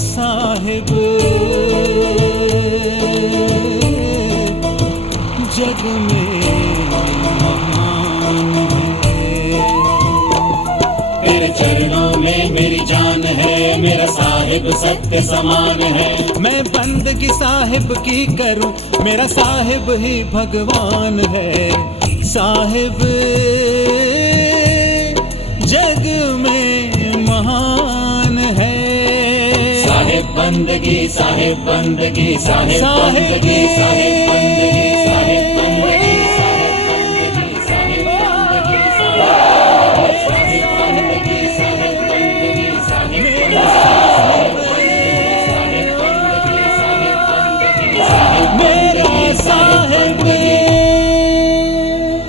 साहिब जग में महान है। तेरे चरणों में मेरी जान है, मेरा साहिब सत्य समान है। मैं बंदगी साहिब की करूं, मेरा साहिब ही भगवान है। साहिब जग में महान है। साहिब बंदगी, साहिब बंदगी, साहिब बंदगी, साहिब बंदगी, साहिब बंदगी, साहिब बंदगी, साहिब बंदगी, साहिब बंदगी, साहिब बंदगी, साहिब बंदगी।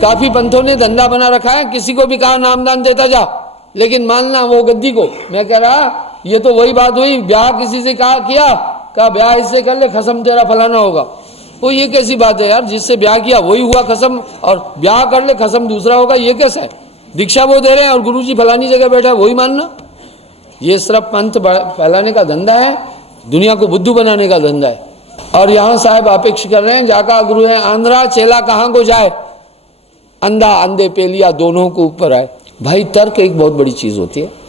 काफी पंथों ने धंधा बना रखा है, किसी को भी कहा नामदान देता जा, लेकिन मानना वो गद्दी को। मैं कह रहा ये तो वही बात हुई, ब्याह किसी से कहा ब्याह इससे कर ले, खसम तेरा फलाना होगा। वो ये कैसी बात है यार, जिससे ब्याह किया वही हुआ खसम, और ब्याह कर ले खसम दूसरा होगा, ये कैसा है? दीक्षा वो दे रहे हैं और गुरुजी फलानी जगह बैठा है वही मानना। ये सिर्फ पंथ फैलाने का धंधा है, दुनिया को बुद्धू बनाने का धंधा है। और यहाँ साहब अपेक्षा कर रहे हैं, जाका गुरु है आंध्रा, चेला कहाँ को जाए, अंधा अंधे पेलिया दोनों को ऊपर आए। भाई तर्क एक बहुत बड़ी चीज होती है।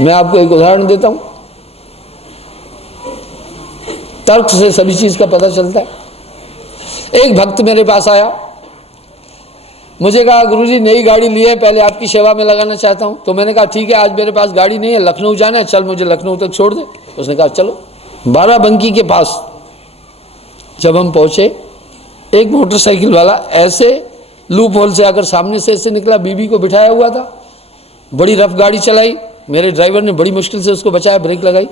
मैं आपको एक उदाहरण देता हूं, तर्क से सभी चीज का पता चलता है। एक भक्त मेरे पास आया, मुझे कहा गुरुजी नई गाड़ी ली है, पहले आपकी सेवा में लगाना चाहता हूं। तो मैंने कहा ठीक है, आज मेरे पास गाड़ी नहीं है, लखनऊ जाना है, चल मुझे लखनऊ तक छोड़ दे। उसने कहा चलो। बाराबंकी के पास जब हम पहुंचे, एक मोटरसाइकिल वाला ऐसे लूप होल से आकर सामने से ऐसे निकला, बीबी को बिठाया हुआ था, बड़ी रफ गाड़ी चलाई। मेरे ड्राइवर ने बड़ी मुश्किल से उसको बचाया, ब्रेक लगाई।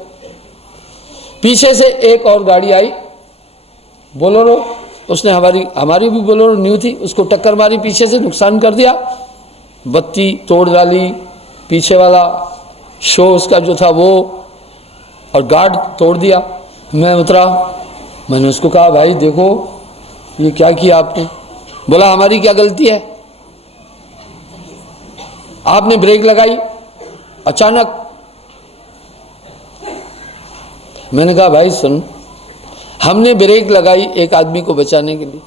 पीछे से एक और गाड़ी आई, बोलेरो, उसने हमारी भी बोलेरो न्यू थी, उसको टक्कर मारी, पीछे से नुकसान कर दिया, बत्ती तोड़ डाली, पीछे वाला शो उसका जो था वो, और गार्ड तोड़ दिया। मैं उतरा, मैंने उसको कहा भाई देखो ये क्या किया आपने? बोला हमारी क्या गलती है, आपने ब्रेक लगाई अचानक। मैंने कहा भाई सुन, हमने ब्रेक लगाई एक आदमी को बचाने के लिए,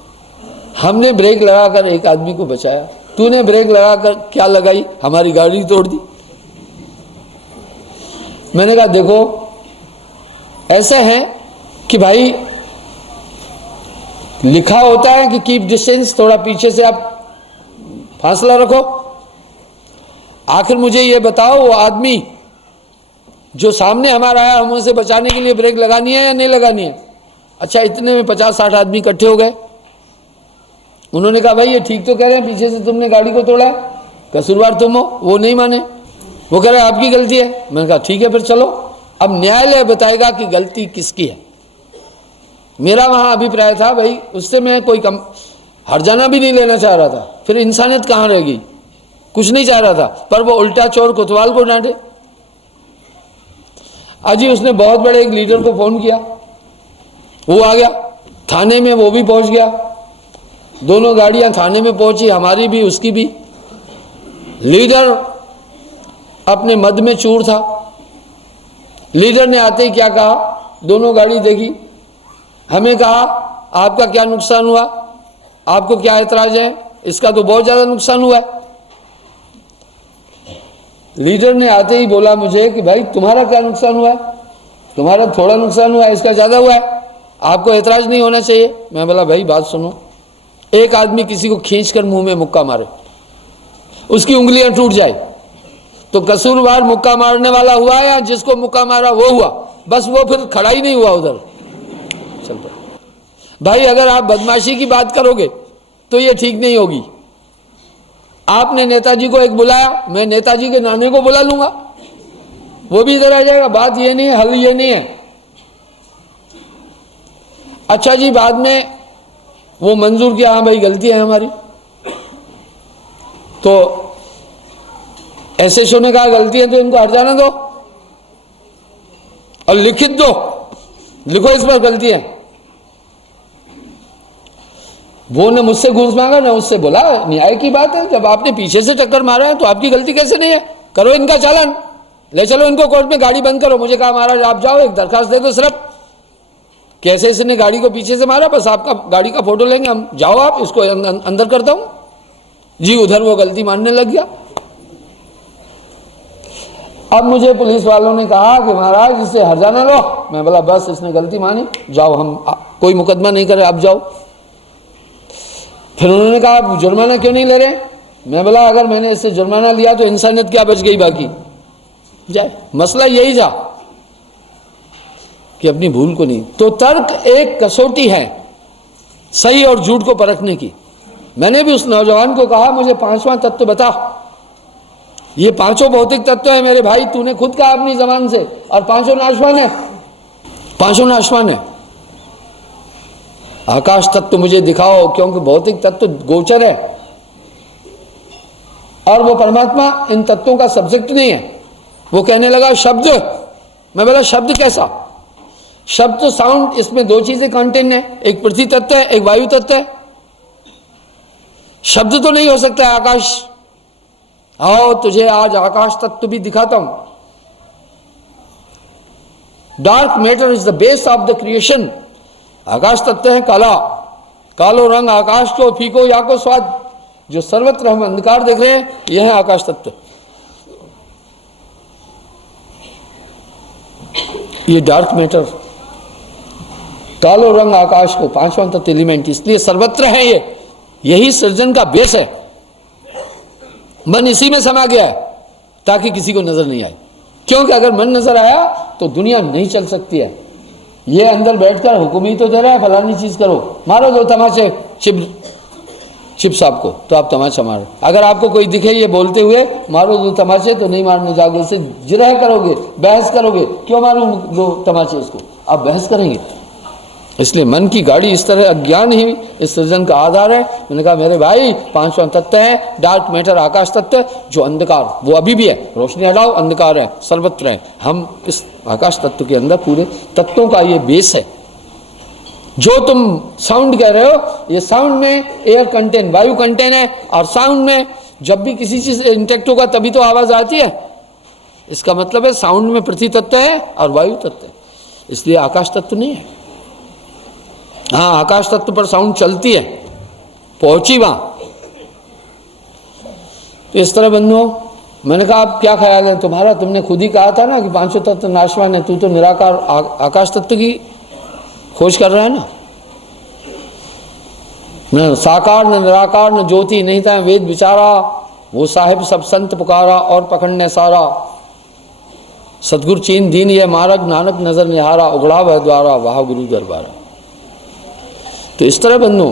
हमने ब्रेक लगाकर एक आदमी को बचाया, तूने ब्रेक लगाकर क्या लगाई, हमारी गाड़ी तोड़ दी। मैंने कहा देखो ऐसा है कि भाई लिखा होता है कि कीप डिस्टेंस, थोड़ा पीछे से आप फासला रखो। आखिर मुझे ये बताओ, वो आदमी जो सामने हमारा आया, हम उसे बचाने के लिए ब्रेक लगानी है या नहीं लगानी है? अच्छा, इतने में 50-60 आदमी इकट्ठे हो गए। उन्होंने कहा भाई ये ठीक तो कह रहे हैं, पीछे से तुमने गाड़ी को तोड़ा है, कसूरवार तुम हो। वो नहीं माने, वो कह रहे आपकी गलती है। मैंने कहा ठीक है फिर चलो, अब न्यायालय बताएगा कि गलती किसकी है। मेरा वहाँ अभिप्राय था भाई, उससे मैं कोई हर्जाना भी नहीं लेना चाह रहा था, फिर इंसानियत कहाँ रह गई, कुछ नहीं चाह रहा था। पर वो उल्टा चोर कोतवाल को डांटे। अजी उसने बहुत बड़े एक लीडर को फोन किया, वो आ गया थाने में, वो भी पहुंच गया, दोनों गाड़ियां थाने में पहुंची, हमारी भी उसकी भी। लीडर अपने मद में चूर था। लीडर ने आते ही क्या कहा, दोनों गाड़ी देखी, हमें कहा आपका क्या नुकसान हुआ, आपको क्या ऐतराज है, इसका तो बहुत ज्यादा नुकसान हुआ है। लीडर ने आते ही बोला मुझे कि भाई तुम्हारा क्या नुकसान हुआ है, तुम्हारा थोड़ा नुकसान हुआ है, इसका ज्यादा हुआ है, आपको ऐतराज नहीं होना चाहिए। मैं बोला भाई बात सुनो, एक आदमी किसी को खींचकर मुंह में मुक्का मारे, उसकी उंगलियां टूट जाए, तो कसूरवार मुक्का मारने वाला हुआ या जिसको मुक्का मारा वो हुआ? बस वो फिर खड़ा ही नहीं हुआ उधर, चल पड़ा। भाई अगर आप बदमाशी की बात करोगे तो ये ठीक नहीं होगी। आपने नेताजी को एक बुलाया, मैं नेताजी के नाने को बुला लूंगा, वो भी इधर आ जाएगा। बात ये नहीं है, हल ये नहीं है। अच्छा जी, बाद में वो मंजूर किया, हाँ भाई गलती है हमारी, तो एसएचओ ने कहा गलती है तो इनको हट जाना दो और लिखित दो, लिखो इस पर गलती है। वो ने मुझसे घूस मांगा ना उससे बोला, न्याय की बात है, जब आपने पीछे से टक्कर मारा है तो आपकी गलती कैसे नहीं है, करो इनका चालान, ले चलो इनको कोर्ट में, गाड़ी बंद करो। मुझे कहा महाराज आप जाओ, एक दरखास्त दे दो सिर्फ, कैसे इसने गाड़ी को पीछे से मारा, बस आपका गाड़ी का फोटो लेंगे हम, जाओ आप, इसको अंदर करता हूं जी। उधर वो गलती मानने लग गया। अब मुझे पुलिस वालों ने कहा कि महाराज इसे हर्जाना लो। मैं बोला बस इसने गलती मानी, जाओ, हम कोई मुकदमा नहीं करे, आप जाओ। फिर उन्होंने कहा आप जुर्माना क्यों नहीं ले रहे? मैं बोला अगर मैंने इससे जुर्माना लिया तो इंसानियत क्या बच गई बाकी, जाए। मसला यही था कि अपनी भूल को नहीं। तो तर्क एक कसौटी है सही और झूठ को परखने की। मैंने भी उस नौजवान को कहा मुझे पांचवां तत्व बता। ये पांचों भौतिक तत्व है मेरे भाई, तूने खुद कहा अपनी जबान से, और पांचों नाशवान है, पांचों नाशवान है। आकाश तत्व मुझे दिखाओ, क्योंकि भौतिक तत्व गोचर है और वो परमात्मा इन तत्वों का सब्जेक्ट नहीं है। वो कहने लगा शब्द। मैं बोला शब्द कैसा? शब्द तो साउंड, इसमें दो चीजें कंटेंट है, एक पृथ्वी तत्व है, एक वायु तत्व है। शब्द तो नहीं हो सकता है आकाश। आओ तुझे आज आकाश तत्व भी दिखाता हूं। Dark matter is the base of the creation. आकाश तत्व है काला, कालो रंग आकाश को फीको या को स्वाद, जो सर्वत्र हम अंधकार देख रहे हैं यह है आकाश तत्व। ये डार्क मैटर, कालो रंग आकाश को, पांचवां तत्व एलिमेंट, इसलिए सर्वत्र है ये, यही सृजन का बेस है। मन इसी में समा गया है ताकि किसी को नजर नहीं आए, क्योंकि अगर मन नजर आया तो दुनिया नहीं चल सकती है। ये अंदर बैठकर हुक्म ही तो दे रहा है फलानी चीज करो, मारो दो तमाचे चिप साहब को, तो आप तमाचा मारो। अगर आपको कोई दिखे ये बोलते हुए मारो दो तमाचे, तो नहीं मारने जाओगे, उसे जिरह करोगे, बहस करोगे, क्यों मारो दो तमाचे इसको, आप बहस करेंगे। इसलिए मन की गाड़ी इस तरह, अज्ञान ही इस सृजन का आधार है। मैंने कहा मेरे भाई पांचवां तत्व है डार्क मैटर, आकाश तत्व, जो अंधकार वो अभी भी है, रोशनी हटाओ अंधकार है, सर्वत्र है। हम इस आकाश तत्व के अंदर पूरे तत्वों का ये बेस है। जो तुम साउंड कह रहे हो, ये साउंड में एयर कंटेंट, वायु कंटेंट है, और साउंड में जब भी किसी चीज इंटेक्ट होगा तभी तो आवाज आती है। इसका मतलब है साउंड में पृथ्वी तत्व है और वायु तत्व है, इसलिए आकाश तत्व नहीं है। हाँ, आकाश तत्व पर साउंड चलती है, पहुंची वहां। तो इस तरह बंधुओं, मैंने कहा आप क्या ख्याल है तुम्हारा? तुमने खुद ही कहा था ना कि पांचों तत्व नाशवान है, तू तो निराकार आकाश तत्व की खोज कर रहा है ना। न साकार न निराकार न ज्योति नहीं था वेद विचारा, वो साहिब सब संत पुकारा और पकड़ने सारा। सतगुरु चीन दीन ये मार्ग, नानक नजर निहारा, उगड़ा वह द्वारा वाह गुरु दरबारा। तो इस तरह बंधु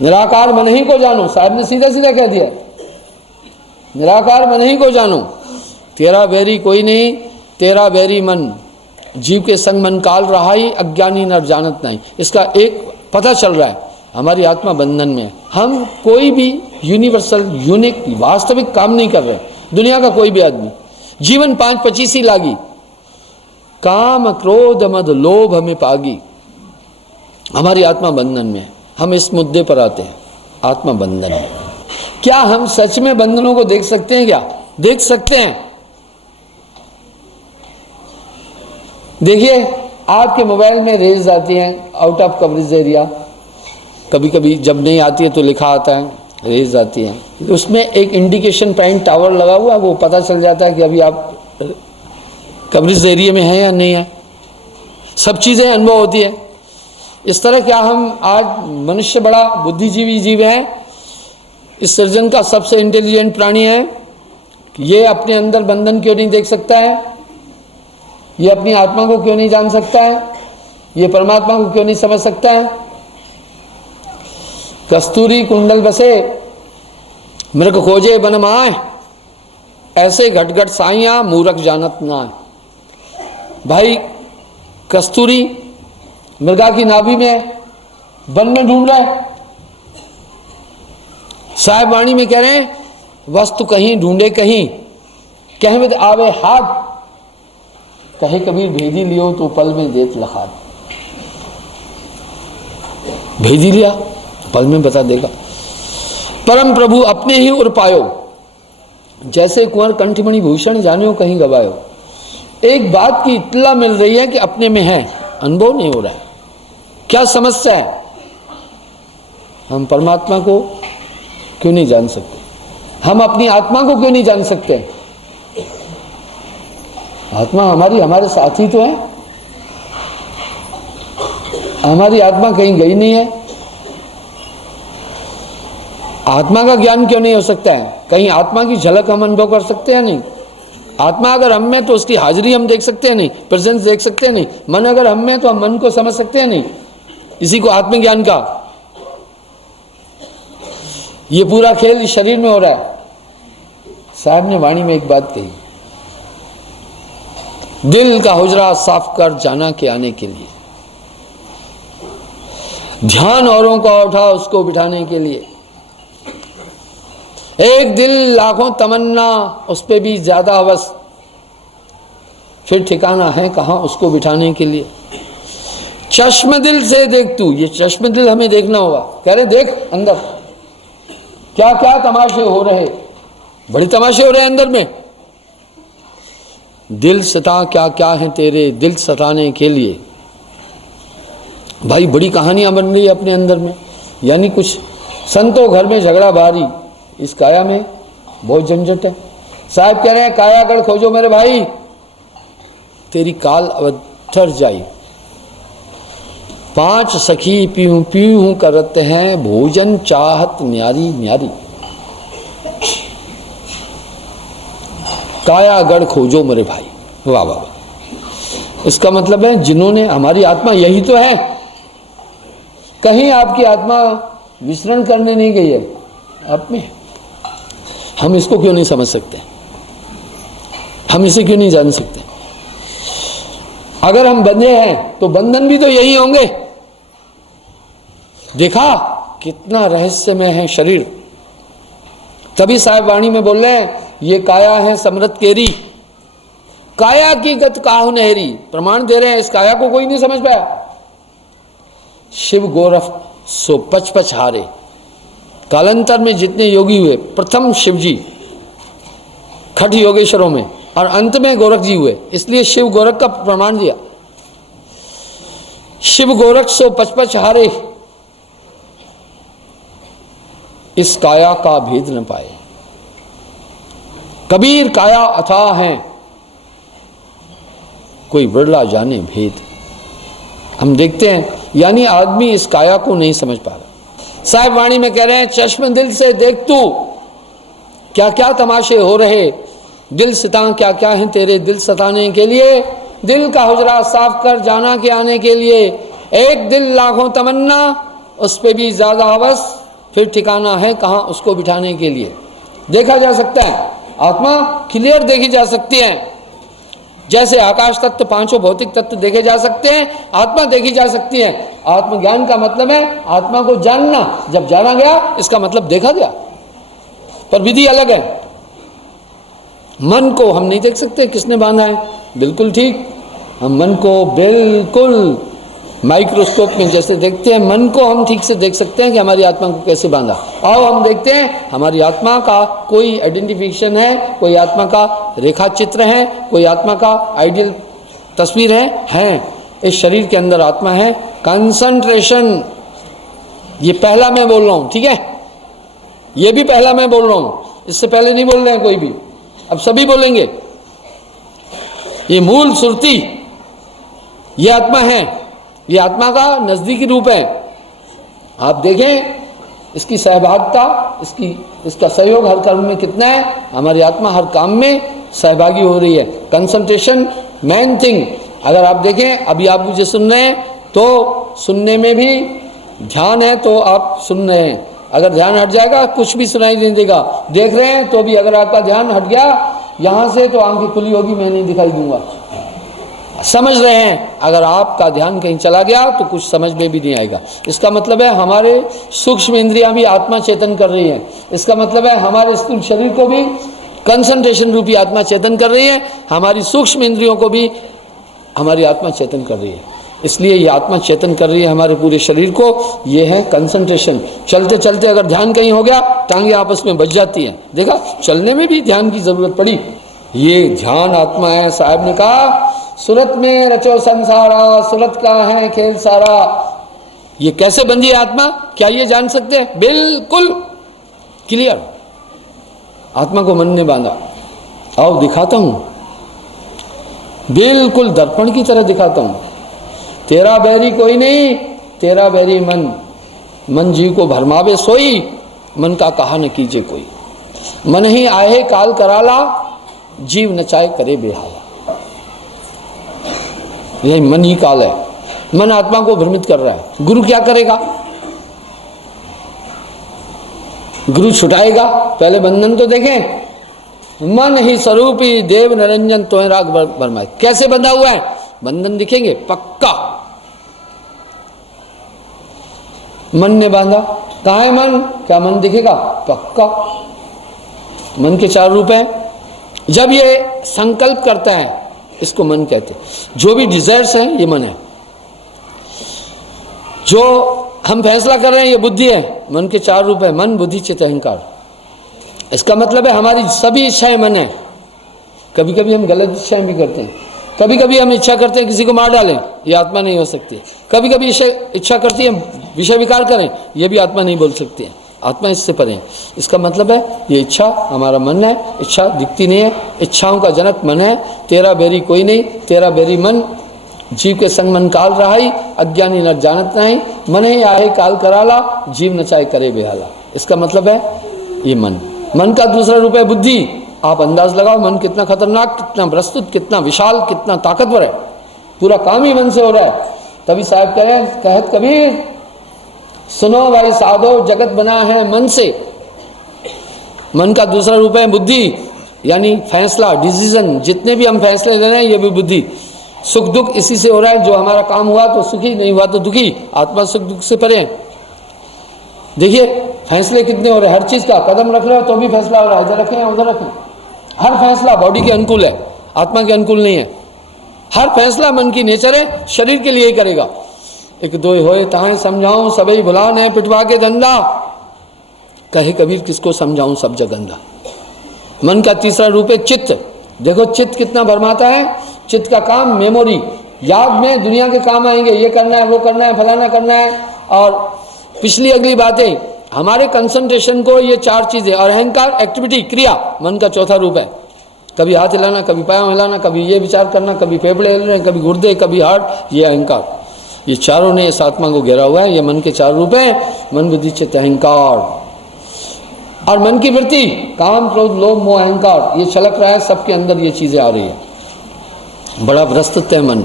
निराकार मन ही को जानो, साहब ने सीधा सीधा कह दिया, निराकार मन ही को जानो, तेरा बैरी कोई नहीं, तेरा बैरी मन, जीव के संग मन काल रहा ही, अज्ञानी नर जानत नहीं। इसका एक पता चल रहा है, हमारी आत्मा बंधन में। हम कोई भी यूनिवर्सल यूनिक वास्तविक काम नहीं कर रहे, दुनिया का कोई भी आदमी। जीवन 5-25 ही लागी, काम क्रोध मद लोभ हमें पागी। हमारी आत्मा बंधन में है। हम इस मुद्दे पर आते हैं, आत्मा बंधन है। क्या हम सच में बंधनों को देख सकते हैं? क्या देख सकते हैं? देखिए आपके मोबाइल में रेज आती हैं, आउट ऑफ कवरेज एरिया, कभी कभी जब नहीं आती है तो लिखा आता है रेज आती है, उसमें एक इंडिकेशन पॉइंट टावर लगा हुआ है, वो पता चल जाता है कि अभी आप कवरेज एरिया में हैं या नहीं है। सब चीज़ें अनुभव होती है। इस तरह क्या हम आज, मनुष्य बड़ा बुद्धिजीवी जीव है, इस सृजन का सबसे इंटेलिजेंट प्राणी है, ये अपने अंदर बंधन क्यों नहीं देख सकता है? ये अपनी आत्मा को क्यों नहीं जान सकता है? ये परमात्मा को क्यों नहीं समझ सकता है? कस्तूरी कुंडल बसे मृग खोजे बन माए, ऐसे घट घट साइया मूरख जानत ना। भाई कस्तूरी मृगा की नाभि में वन में ढूंढ रहा है, साहेब वाणी में कह रहे हैं वस्तु कहीं ढूंढे कहीं, कहवत आवे हाथ, कहे कबीर भेदी लियो तो पल में देत लखात। भेदी लिया पल में बता देगा। परम प्रभु अपने ही उर पायो, जैसे कुंवर कंठमणि भूषण जानियो कहीं गवायो। एक बात की इत्तला मिल रही है कि अपने में है, अनुभव नहीं हो रहा है। क्या समस्या है? हम परमात्मा को क्यों नहीं जान सकते? हम अपनी आत्मा को क्यों नहीं जान सकते? आत्मा हमारे साथ ही तो है। हमारी आत्मा कहीं गई नहीं है। आत्मा का ज्ञान क्यों नहीं हो सकता है? कहीं आत्मा की झलक हम अनुभव कर सकते हैं नहीं? आत्मा अगर हम में तो उसकी हाजिरी हम देख सकते हैं नहीं, प्रेजेंस देख सकते हैं नहीं। मन अगर हम में तो हम मन को समझ सकते हैं नहीं। इसी को आत्मज्ञान का ये पूरा खेल इस शरीर में हो रहा है। साहब ने वाणी में एक बात कही, दिल का हुजरा साफ कर जाना के आने के लिए, ध्यान औरों का उठा उसको बिठाने के लिए। एक दिल लाखों तमन्ना, उस पे भी ज्यादा हवस, फिर ठिकाना है कहाँ उसको बिठाने के लिए। चश्म दिल से देख तू, ये चश्म दिल हमें देखना होगा। कह रहे देख अंदर क्या क्या तमाशे हो रहे, बड़े तमाशे हो रहे हैं अंदर में। दिल सता क्या क्या है तेरे, दिल सताने के लिए। भाई बड़ी कहानियां बन रही है अपने अंदर में। यानी कुछ संतों घर में झगड़ा भारी, इस काया में बहुत झंझट है। साहब कह रहे हैं कायागढ़ खोजो मेरे भाई, तेरी काल अवधर जाई। 5 सखी पीहू पीहू करत हैं, भोजन चाहत न्यारी न्यारी। कायागढ़ खोजो मेरे भाई। वाह वाह। इसका मतलब है जिन्होंने, हमारी आत्मा यही तो है। कहीं आपकी आत्मा विचरण करने नहीं गई है, आप में। हम इसको क्यों नहीं समझ सकते? हम इसे क्यों नहीं जान सकते? अगर हम बंधे हैं तो बंधन भी तो यही होंगे। देखा कितना रहस्यमय है शरीर। तभी साहब वाणी में बोल रहे हैं ये काया है समृत केरी, काया की गत काहु नहरी। प्रमाण दे रहे हैं इस काया को कोई नहीं समझ पाया। शिव गोरख सो पच पच हारे। कालांतर में जितने योगी हुए, प्रथम शिव जी खट योगेश्वरों में और अंत में गोरख जी हुए, इसलिए शिव गोरख का प्रमाण दिया। शिव गोरख सो पच पच हारे, इस काया का भेद न पाए। कबीर काया अथाह है, कोई बिरला जाने भेद। हम देखते हैं यानी आदमी इस काया को नहीं समझ पा रहा। साहिब वाणी में कह रहे हैं चश्म दिल से देख तू, क्या क्या तमाशे हो रहे, दिल सता क्या क्या है तेरे, दिल सताने के लिए। दिल का हुजरा साफ कर जाना के आने के लिए। एक दिल लाखों तमन्ना, उस पे भी ज्यादा हवस, फिर ठिकाना है कहाँ उसको बिठाने के लिए। देखा जा सकता है, आत्मा क्लियर देखी जा सकती है। जैसे आकाश तत्व, 5 भौतिक तत्व देखे जा सकते हैं, आत्मा देखी जा सकती है। आत्मज्ञान का मतलब है आत्मा को जानना। जब जाना गया इसका मतलब देखा गया, पर विधि अलग है। मन को हम नहीं देख सकते किसने बांधा है, बिल्कुल ठीक। हम मन को बिल्कुल माइक्रोस्कोप में जैसे देखते हैं, मन को हम ठीक से देख सकते हैं कि हमारी आत्मा को कैसे बांधा। आओ हम देखते हैं हमारी आत्मा का कोई आइडेंटिफिकेशन है, कोई आत्मा का रेखा चित्र है, कोई आत्मा का आइडियल तस्वीर है। इस शरीर के अंदर आत्मा है। कंसंट्रेशन, ये पहला मैं बोल रहा हूँ, ठीक है? ये भी पहला मैं बोल रहा हूँ, इससे पहले नहीं बोल रहे हैं कोई भी, अब सभी बोलेंगे। ये मूल सुरती, ये आत्मा है, ये आत्मा का नजदीकी रूप है। आप देखें इसकी सहभागिता, इसका सहयोग हर कर्म में कितना है। हमारी आत्मा हर काम में सहभागी हो रही है। Concentration main thing. अगर आप देखें अभी आप मुझे सुन रहे हैं तो सुनने में भी ध्यान है तो आप सुन रहे हैं। अगर ध्यान हट जाएगा कुछ भी सुनाई नहीं देगा। देख रहे हैं तो भी अगर आपका ध्यान हट गया यहाँ से तो आंखें खुली होगी, मैं नहीं दिखाई दूंगा। समझ रहे हैं, अगर आपका ध्यान कहीं चला गया तो कुछ समझ में भी नहीं आएगा। इसका मतलब है हमारे सूक्ष्म इंद्रियां भी आत्मा चेतन कर रही हैं। इसका मतलब है हमारे स्थूल शरीर को भी कंसंट्रेशन रूपी आत्मा चेतन कर रही है, हमारी सूक्ष्म इंद्रियों को भी हमारी आत्मा चेतन कर रही है। इसलिए ये आत्मा चेतन कर रही है हमारे पूरे शरीर को। ये है कंसंट्रेशन। चलते चलते अगर ध्यान कहीं हो गया, टांगे आपस में बच जाती हैं। देखा, चलने में भी ध्यान की जरूरत पड़ी। ये ध्यान आत्मा है। साहब ने कहा सूरत में रचो संसारा, सूरत का है खेल सारा। ये कैसे बंधी है आत्मा, क्या ये जान सकते हैं? बिल्कुल क्लियर। आत्मा को मन ने बांधा। आओ दिखाता हूं, बिल्कुल दर्पण की तरह दिखाता हूं। तेरा बैरी कोई नहीं, तेरा बैरी मन। मन जीव को भरमावे सोई, मन का कहा न कीजे कोई। मन ही आए काल कराला, जीव नचाए करे बेहाला। यही मन ही काल है। मन आत्मा को भ्रमित कर रहा है। गुरु क्या करेगा? गुरु छुटाएगा। पहले बंधन तो देखें। मन ही स्वरूपी देव निरंजन तोय राग भरमाए। कैसे बंधा हुआ है? बंधन दिखेंगे पक्का। मन ने बांधा। कहाँ है मन? क्या मन दिखेगा? पक्का। मन के 4 रूप हैं। जब ये संकल्प करता है, इसको मन कहते हैं। जो भी डिजायर्स हैं, ये मन है। जो हम फैसला कर रहे हैं, ये बुद्धि है। मन के 4 रूप है, मन, बुद्धि, चित्त, अहंकार। इसका मतलब है हमारी सभी इच्छाएं मन है। कभी कभी हम गलत इच्छाएं भी करते हैं। कभी कभी हम इच्छा करते हैं किसी को मार डालें, ये आत्मा नहीं हो सकती। कभी कभी इच्छा करती है विषय विकार करें, ये भी आत्मा नहीं बोल सकती है। आत्मा इससे परे है। इसका मतलब है ये इच्छा हमारा मन है। इच्छा दिखती नहीं है, इच्छाओं का जनक मन है। तेरा बैरी कोई नहीं, तेरा बैरी मन। जीव के संग मन काल रहाई, अज्ञानी न जानत नहीं। मन ही आए काल कराला, जीव नचाए करे बेहाला। इसका मतलब है ये मन। मन का दूसरा रूप है बुद्धि। आप अंदाज लगाओ मन कितना खतरनाक, कितना प्रस्तुत, कितना विशाल, कितना ताकतवर है। पूरा काम ही मन से हो रहा है। तभी साहब कहें, कहत कबीर सुनो भाई साधो, जगत बना है मन से। मन का दूसरा रूप है बुद्धि, यानी फैसला, डिसीजन। जितने भी हम फैसले ले रहे हैं, ये भी बुद्धि। सुख दुख इसी से हो रहा है। जो हमारा काम हुआ तो सुखी, नहीं हुआ तो दुखी। आत्मा सुख दुख से परे है। देखिए फैसले कितने हो रहे हैं। हर चीज का कदम रख रहे हो तो भी फैसला हो रहा है, इधर रखें उधर रखें। हर फैसला बॉडी के अनुकूल है, आत्मा के अनुकूल नहीं है। हर फैसला मन की नेचर है, शरीर के लिए ही करेगा। एक दो होए ताहे समझाऊं, सबई भुलान है पिटवा के धंधा। कहे कबीर किसको समझाऊं, सब जगंदा। मन का तीसरा रूप है चित्त। देखो चित्त कितना भरमाता है। चित्त का काम मेमोरी, याद में दुनिया के काम आएंगे। ये करना है, वो करना है, फलाना करना है, और पिछली अगली बातें। हमारे कंसंट्रेशन को ये 4 चीजें। और अहंकार एक्टिविटी, क्रिया, मन का चौथा रूप है। कभी हाथ हिलाना, कभी पाँव हिलाना, कभी ये विचार करना, कभी फेफड़े हिल रहे हैं, कभी गुर्दे, कभी हार्ट। ये अहंकार, ये चारों ने इस आत्मा को घेरा हुआ है। ये मन के 4 रूप हैं, मन, बुद्धि, चित्त, अहंकार। और मन की वृत्ति, काम, क्रोध, लोभ, मोह, अहंकार, ये छलक रहा है। सबके अंदर ये चीजें आ रही है। बड़ा प्रस्तुत है मन।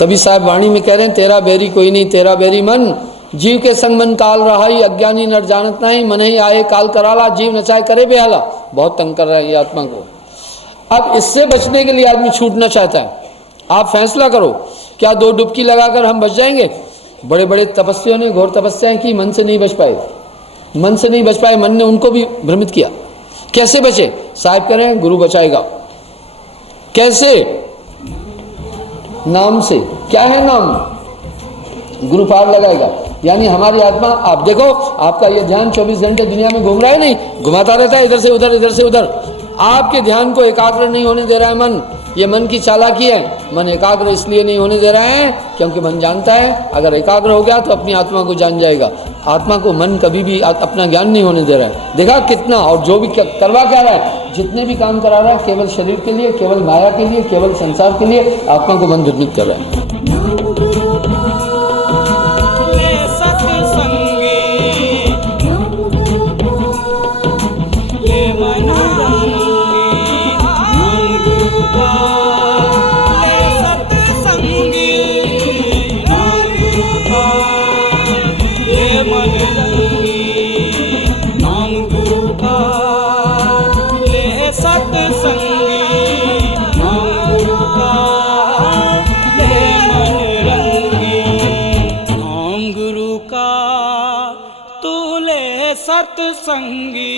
तभी साहब वाणी में कह रहे हैं, तेरा बैरी कोई नहीं, तेरा बैरी मन। जीव के संग मन काल रहाई, अज्ञानी नर जानत नहीं। मन ही आए काल कराला, जीव नचाए करे बेहाला। बहुत तंग कर रहा है ये आत्मा को। अब इससे बचने के लिए आदमी छूटना चाहता है। आप फैसला करो, क्या 2 डुबकी लगाकर हम बच जाएंगे? बड़े बड़े तपस्वियों ने घोर तपस्याएं की, मन से नहीं बच पाए। मन से नहीं बच पाए, मन ने उनको भी भ्रमित किया। कैसे बचे? साहब करें गुरु बचाएगा। कैसे? नाम से। क्या है नाम? गुरु पार लगाएगा। यानी हमारी आत्मा, आप देखो आपका ये ध्यान 24 घंटे दुनिया में घूम रहा है, नहीं घुमाता रहता है, इधर से उधर, इधर से उधर। आपके ध्यान को एकाग्र नहीं होने दे रहा है मन। ये मन की चालाकी है। मन एकाग्र इसलिए नहीं होने दे रहा है क्योंकि मन जानता है अगर एकाग्र हो गया तो अपनी आत्मा को जान जाएगा। आत्मा को मन कभी भी अपना ज्ञान नहीं होने दे रहा है। देखा कितना, और जो भी करवा क्या रहा है, जितने भी काम करा रहा है, केवल शरीर के लिए, केवल माया के लिए, केवल संसार के लिए आत्मा को मन भ्रमित कर रहा है। सत्संगी।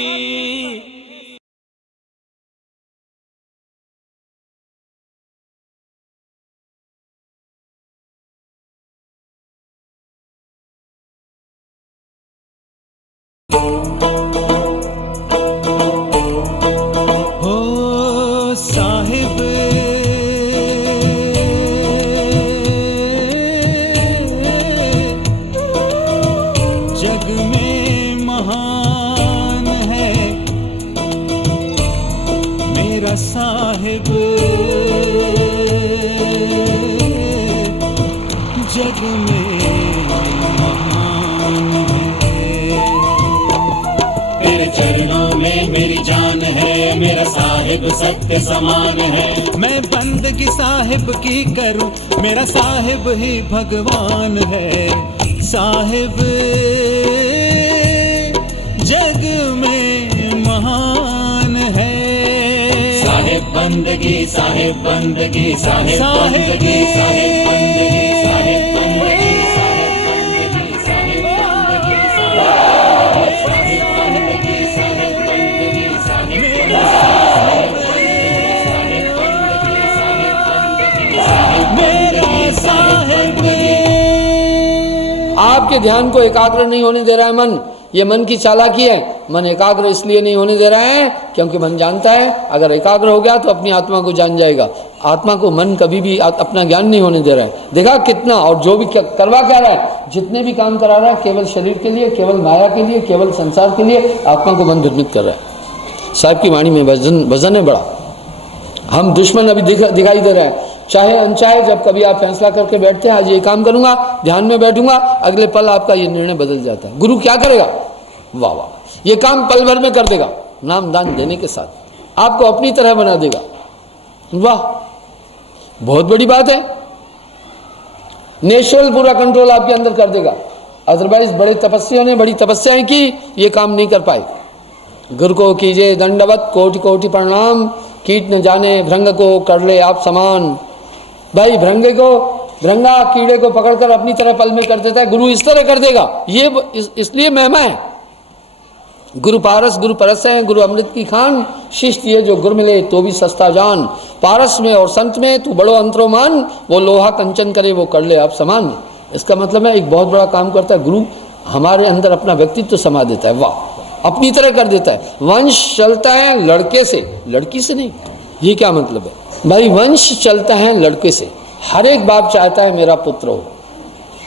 साहिब जग में महान है। तेरे चरणों में मेरी जान है, मेरा साहिब सत्य समान है। मैं बंदगी साहिब की करूं, मेरा साहिब ही भगवान है। साहिब जग में महान है। साहिब बंदगी, साहिब बंदगी, साहिब बंदगी, साहिब बंदगी, साहिब बंदगी, साहिब बंदगी, साहिब बंदगी, साहिब बंदगी, साहिब बंदगी, साहिब मेरा साहिब। आपके ध्यान को एकाग्र नहीं होने दे रहा है मन, ये मन की चालाकी है। मन एकाग्र इसलिए नहीं होने दे रहा है क्योंकि मन जानता है अगर एकाग्र हो गया तो अपनी आत्मा को जान जाएगा। आत्मा को मन कभी भी अपना ज्ञान नहीं होने दे रहा है। देखा कितना, और जो भी करवा क्या रहा है, जितने भी काम करा रहा है केवल शरीर के लिए, केवल माया के लिए, केवल संसार के लिए, आत्मा को मन भ्रमित कर रहा है। साहब की वाणी में वजन है बड़ा। हम दुश्मन अभी दिखाई दे रहे हैं, चाहे अनचाहे। जब कभी आप फैसला करके बैठते हैं आज ये काम करूंगा, ध्यान में बैठूंगा, अगले पल आपका ये निर्णय बदल जाता है। गुरु क्या करेगा? वाह वाह, ये काम पल भर में कर देगा। नाम दान देने के साथ आपको अपनी तरह बना देगा। वाह, बहुत बड़ी बात है। नेचुरल पूरा कंट्रोल आपके अंदर कर देगा। अदरवाइज बड़े तपस्वियों ने बड़ी तपस्याएं की, ये काम नहीं कर पाए। गुरु को कीजिए दंडवत कोटि कोटि प्रणाम, कीट न जाने भृंग को कर ले आप समान। भाई भृंगा कीड़े को पकड़कर अपनी तरह पल में कर देता है, गुरु इस तरह कर देगा। ये इसलिए महिमा है। गुरु पारस गुरु परस है, गुरु अमृत की खान। शिष्य ये जो गुरु मिले तो भी सस्ता जान। पारस में और संत में तू बड़ो अंतरो मान, वो लोहा कंचन करे वो कर ले आप समान। इसका मतलब है एक बहुत बड़ा काम करता है गुरु, हमारे अंदर अपना व्यक्तित्व समा देता है। वाह, अपनी तरह कर देता है। वंश चलता है लड़के से, लड़की से नहीं। ये क्या मतलब है भाई? वंश चलता है लड़के से। हर एक बाप चाहता है मेरा पुत्र हो।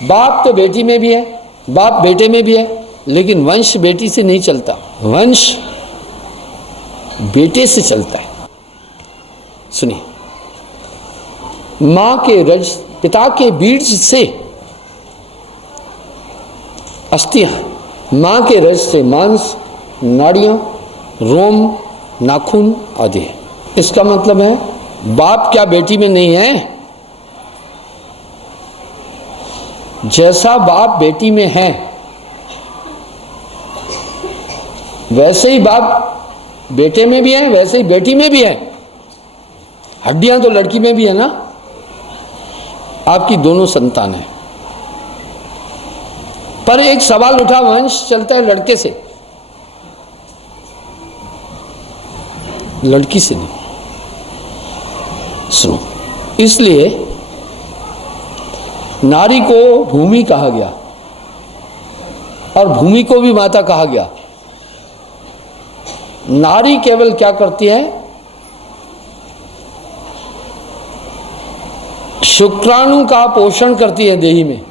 बाप तो बेटी में भी है, बाप बेटे में भी है, लेकिन वंश बेटी से नहीं चलता, वंश बेटे से चलता है। सुनिए, मां के रज, पिता के बीज से अस्थियां, मां के रज से मांस, नाड़ियां, रोम, नाखून आदि है। इसका मतलब है बाप क्या बेटी में नहीं है? जैसा बाप बेटी में है वैसे ही बाप बेटे में भी है, वैसे ही बेटी में भी है। हड्डियां तो लड़की में भी है ना। आपकी दोनों संतान है, पर एक सवाल उठा, वंश चलता है लड़के से, लड़की से नहीं। सुनो, इसलिए नारी को भूमि कहा गया और भूमि को भी माता कहा गया। नारी केवल क्या करती है? शुक्राणु का पोषण करती है देही में।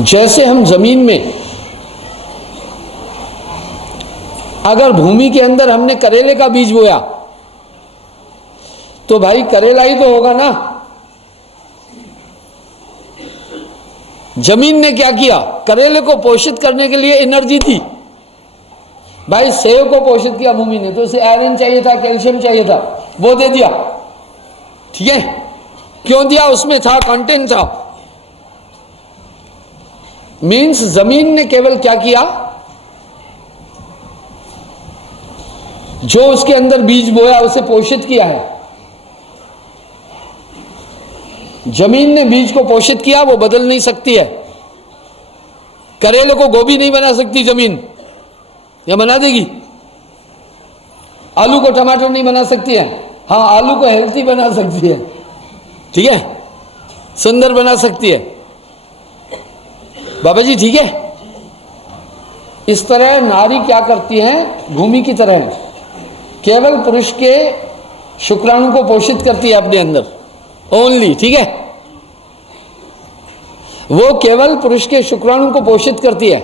जैसे हम जमीन में अगर भूमि के अंदर हमने करेले का बीज बोया तो भाई करेला ही तो होगा ना। जमीन ने क्या किया? करेले को पोषित करने के लिए एनर्जी दी। भाई सेव को पोषित किया भूमि ने, तो उसे आयरन चाहिए था, कैल्शियम चाहिए था, वो दे दिया। ठीक है, क्यों दिया? उसमें था, कंटेंट था। मीन्स जमीन ने केवल क्या किया? जो उसके अंदर बीज बोया उसे पोषित किया है। जमीन ने बीज को पोषित किया, वो बदल नहीं सकती है। करेले को गोभी नहीं बना सकती जमीन, या बना देगी? आलू को टमाटर नहीं बना सकती है। हाँ, आलू को हेल्थी बना सकती है, ठीक है, सुंदर बना सकती है। बाबा जी ठीक है। इस तरह नारी क्या करती है? भूमि की तरह केवल पुरुष के शुक्राणु को पोषित करती है अपने अंदर, ओनली। ठीक है, वो केवल पुरुष के शुक्राणु को पोषित करती है।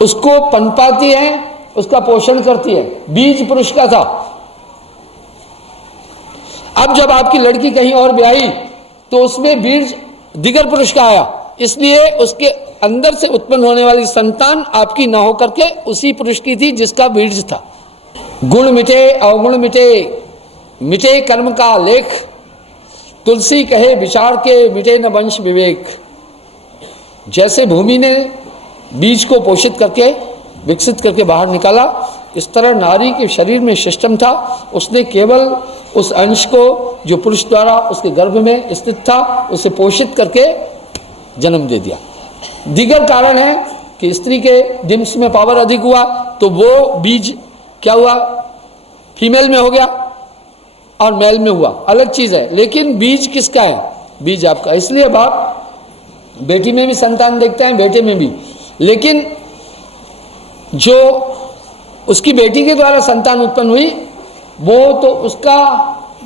उसको पनपाती है, उसका पोषण करती है। बीज पुरुष का था। अब जब आपकी लड़की कहीं और ब्याही तो उसमें बीज दिगर पुरुष का आया, इसलिए उसके अंदर से उत्पन्न होने वाली संतान आपकी ना हो करके उसी पुरुष की थी जिसका बीज था। गुण मिटे अवगुण मिटे, मिटे कर्म का लेख, तुलसी कहे विचार के मिटे न वंश विवेक। जैसे भूमि ने बीज को पोषित करके विकसित करके बाहर निकाला, इस तरह नारी के शरीर में सिस्टम था, उसने केवल उस अंश को जो पुरुष द्वारा उसके गर्भ में स्थित था उसे पोषित करके जन्म दे दिया। दिगर कारण है कि स्त्री के डिम्स में पावर अधिक हुआ तो वो बीज क्या हुआ, फीमेल में हो गया और मेल में हुआ, अलग चीज है। लेकिन बीज किसका है? बीज आपका। इसलिए बाप बेटी में भी संतान देखते हैं, बेटे में भी, लेकिन जो उसकी बेटी के द्वारा संतान उत्पन्न हुई वो तो उसका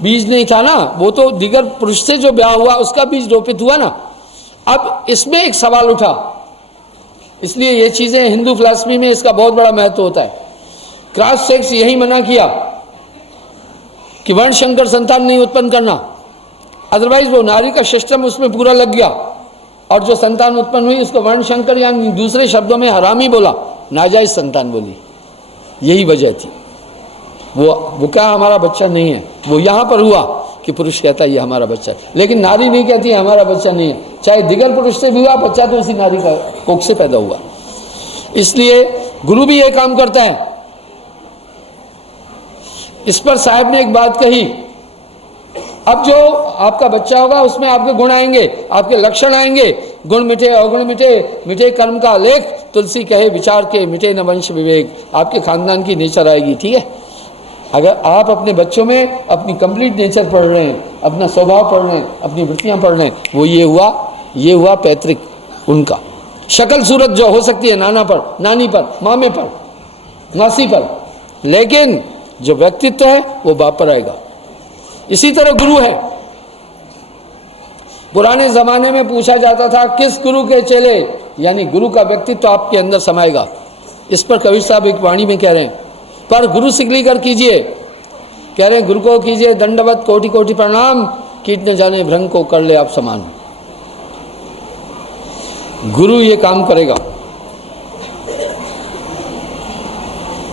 बीज नहीं था ना, वो तो दिगर पुरुष से जो ब्याह हुआ उसका बीज रोपित हुआ ना। अब इसमें एक सवाल उठा, इसलिए ये चीजें हिंदू फिलॉसफी में इसका बहुत बड़ा महत्व होता है। क्रॉस सेक्स यही मना किया कि वर्ण शंकर संतान नहीं उत्पन्न करना, अदरवाइज वो नारी का सिस्टम उसमें पूरा लग गया और जो संतान उत्पन्न हुई उसको वर्ण शंकर यानी दूसरे शब्दों में हरामी बोला, नाजायज संतान बोली। यही वजह थी। वो क्या हमारा बच्चा नहीं है, वो यहाँ पर हुआ कि पुरुष कहता है ये हमारा बच्चा है, लेकिन नारी नहीं कहती है हमारा बच्चा नहीं है। चाहे दिगर पुरुष से भी हुआ, बच्चा तो उसी नारी का कोख से पैदा हुआ। इसलिए गुरु भी ये काम करता है। इस पर साहब ने एक बात कही, अब जो आपका बच्चा होगा उसमें आपके गुण आएंगे, आपके लक्षण आएंगे। गुण मिटे अवगुण मिटे, मिटे कर्म का लेख, तुलसी कहे विचार के मिटे न वंश विवेक। आपके खानदान की नेचर आएगी, ठीक है। अगर आप अपने बच्चों में अपनी कंप्लीट नेचर पढ़ रहे हैं, अपना स्वभाव पढ़ रहे हैं, अपनी वृत्तियां पढ़ रहे हैं, वो ये हुआ पैतृक उनका। शक्ल सूरत जो हो सकती है नाना पर, नानी पर, मामे पर, मासी पर, लेकिन जो व्यक्तित्व है वो बाप पर आएगा। इसी तरह गुरु है। पुराने जमाने में पूछा जाता था किस गुरु के चेले, यानी गुरु का व्यक्तित्व आपके अंदर समाएगा। इस पर कबीर साहब एक वाणी में कह रहे हैं, पर गुरु सिगलीकर कीजिए, कह रहे हैं गुरु को कीजिए दंडवत कोटि कोटि प्रणाम, कीट न जाने भ्रंग को कर ले आप समान। गुरु ये काम करेगा,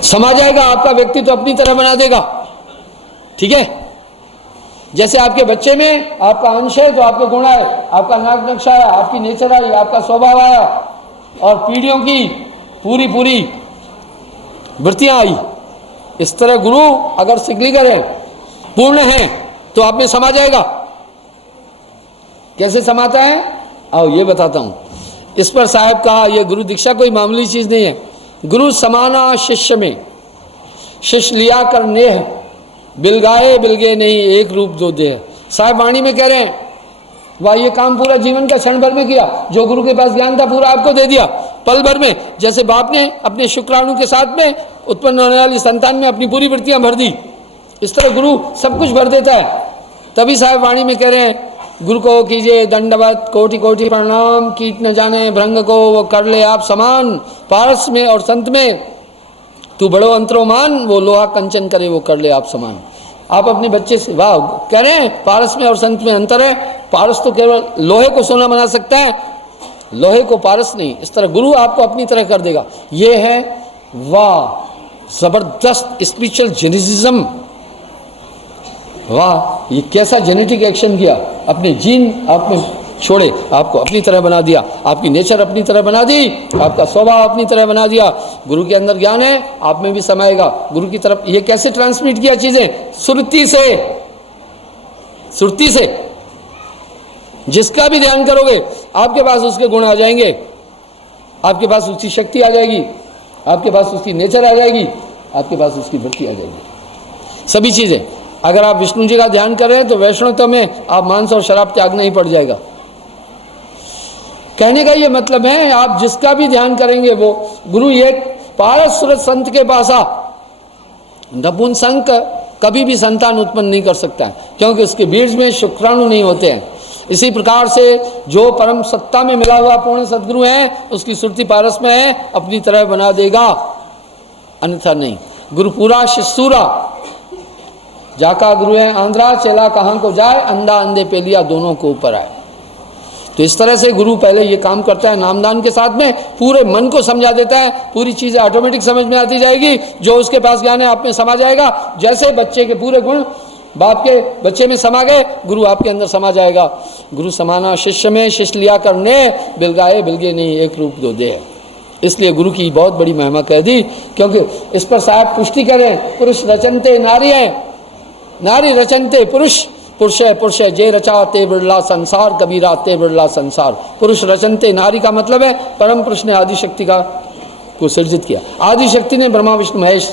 समा जाएगा, आपका व्यक्तित्व अपनी तरह बना देगा, ठीक है। जैसे आपके बच्चे में आपका अंश है तो आपके गुण आए, आपका नाक नक्शा आया, आपकी नेचर आई, आपका स्वभाव आया और पीढ़ियों की पूरी वृत्तियां आई। इस तरह गुरु अगर सिगलीकर है, पूर्ण है, तो आप में समा जाएगा। कैसे समाता है आओ ये बताता हूं। इस पर साहब कहा यह गुरु दीक्षा कोई मामूली चीज नहीं है। गुरु समाना शिष्य में, शिष्य लिया कर नेह, बिलगाए बिलगे नहीं एक रूप दो देह। साहब वाणी में कह रहे हैं वाह ये काम पूरा जीवन का क्षण भर में किया, जो गुरु के पास ज्ञान था पूरा आपको दे दिया पल भर में। जैसे बाप ने अपने शुक्राणु के साथ में उत्पन्न होने वाली संतान में अपनी पूरी वृत्तियां भर दी, इस तरह गुरु सब कुछ भर देता है। तभी साहब वाणी में कह रहे हैं गुरु को कीजिए दंडवत कोटि कोटि प्रणाम, कीट न जाने भ्रंग को वो कर ले आप समान। पारस में और संत में तू बड़ो अंतरोमान, वो लोहा कंचन करे वो कर ले आप समान। आप अपने बच्चे से वाह कह रहे हैं पारस में और संत में अंतर है। पारस तो केवल लोहे को सोना बना सकता है, लोहे को पारस नहीं। इस तरह गुरु आपको अपनी तरह कर देगा। ये है वाह जबरदस्त स्पिरिचुअल जेनेसिज्म। वाह ये कैसा जेनेटिक एक्शन किया, अपने जीन आपने छोड़े, आपको अपनी तरह बना दिया, आपकी नेचर अपनी तरह बना दी, आपका स्वभाव अपनी तरह बना दिया। गुरु के अंदर ज्ञान है, आप में भी समाएगा। गुरु की तरफ ये कैसे ट्रांसमिट किया चीजें, सुरती से। जिसका भी ध्यान करोगे आपके पास उसके गुण आ जाएंगे, आपके पास उसकी शक्ति आ जाएगी, आपके पास उसकी नेचर आ जाएगी, आपके पास उसकी वृत्ति आ जाएगी, सभी चीजें। अगर आप विष्णु जी का ध्यान कर रहे हैं तो वैष्णवत्व में आप मांस और शराब त्यागना ही पड़ जाएगा। कहने का ये मतलब है आप जिसका भी ध्यान करेंगे वो गुरु। ये पारस सूरत संत के पास आ, नपुंसक कभी भी संतान उत्पन्न नहीं कर सकता है, क्योंकि उसके बीज में शुक्राणु नहीं होते हैं। इसी प्रकार से जो परम सत्ता में मिला हुआ पूर्ण सदगुरु है, उसकी सुरती पारस में है, अपनी तरह बना देगा, अन्यथा नहीं। गुरु पूरा शिष्यूरा, जाका गुरु है आंध्रा, चेला कहाँ को जाए, अंधा अंधे पे लिया दोनों को ऊपर आए। तो इस तरह से गुरु पहले ये काम करता है, नामदान के साथ में पूरे मन को समझा देता है, पूरी चीज़ें ऑटोमेटिक समझ में आती जाएगी, जो उसके पास ज्ञान है आप में समा जाएगा। जैसे बच्चे के पूरे गुण बाप के बच्चे में समा गए, गुरु आपके अंदर समा जाएगा। गुरु समाना शिष्य में, शिष्य लिया करने, बिलगाए बिलगे नहीं, एक रूप दो दे। इसलिए गुरु की बहुत बड़ी महिमा कह दी, क्योंकि इस पर साहब पुष्टि करें, पुरुष रचनते नारी है, नारी रचनते पुरुष, पुरुष है पुरुष है, जे रचा ते बिरला संसार, कबीरा ते बिरला संसार। पुरुष रचनते, नारी का मतलब है परम पुरुष ने आदिशक्ति का को सृजित किया, आदिशक्ति ने ब्रह्मा विष्णु महेश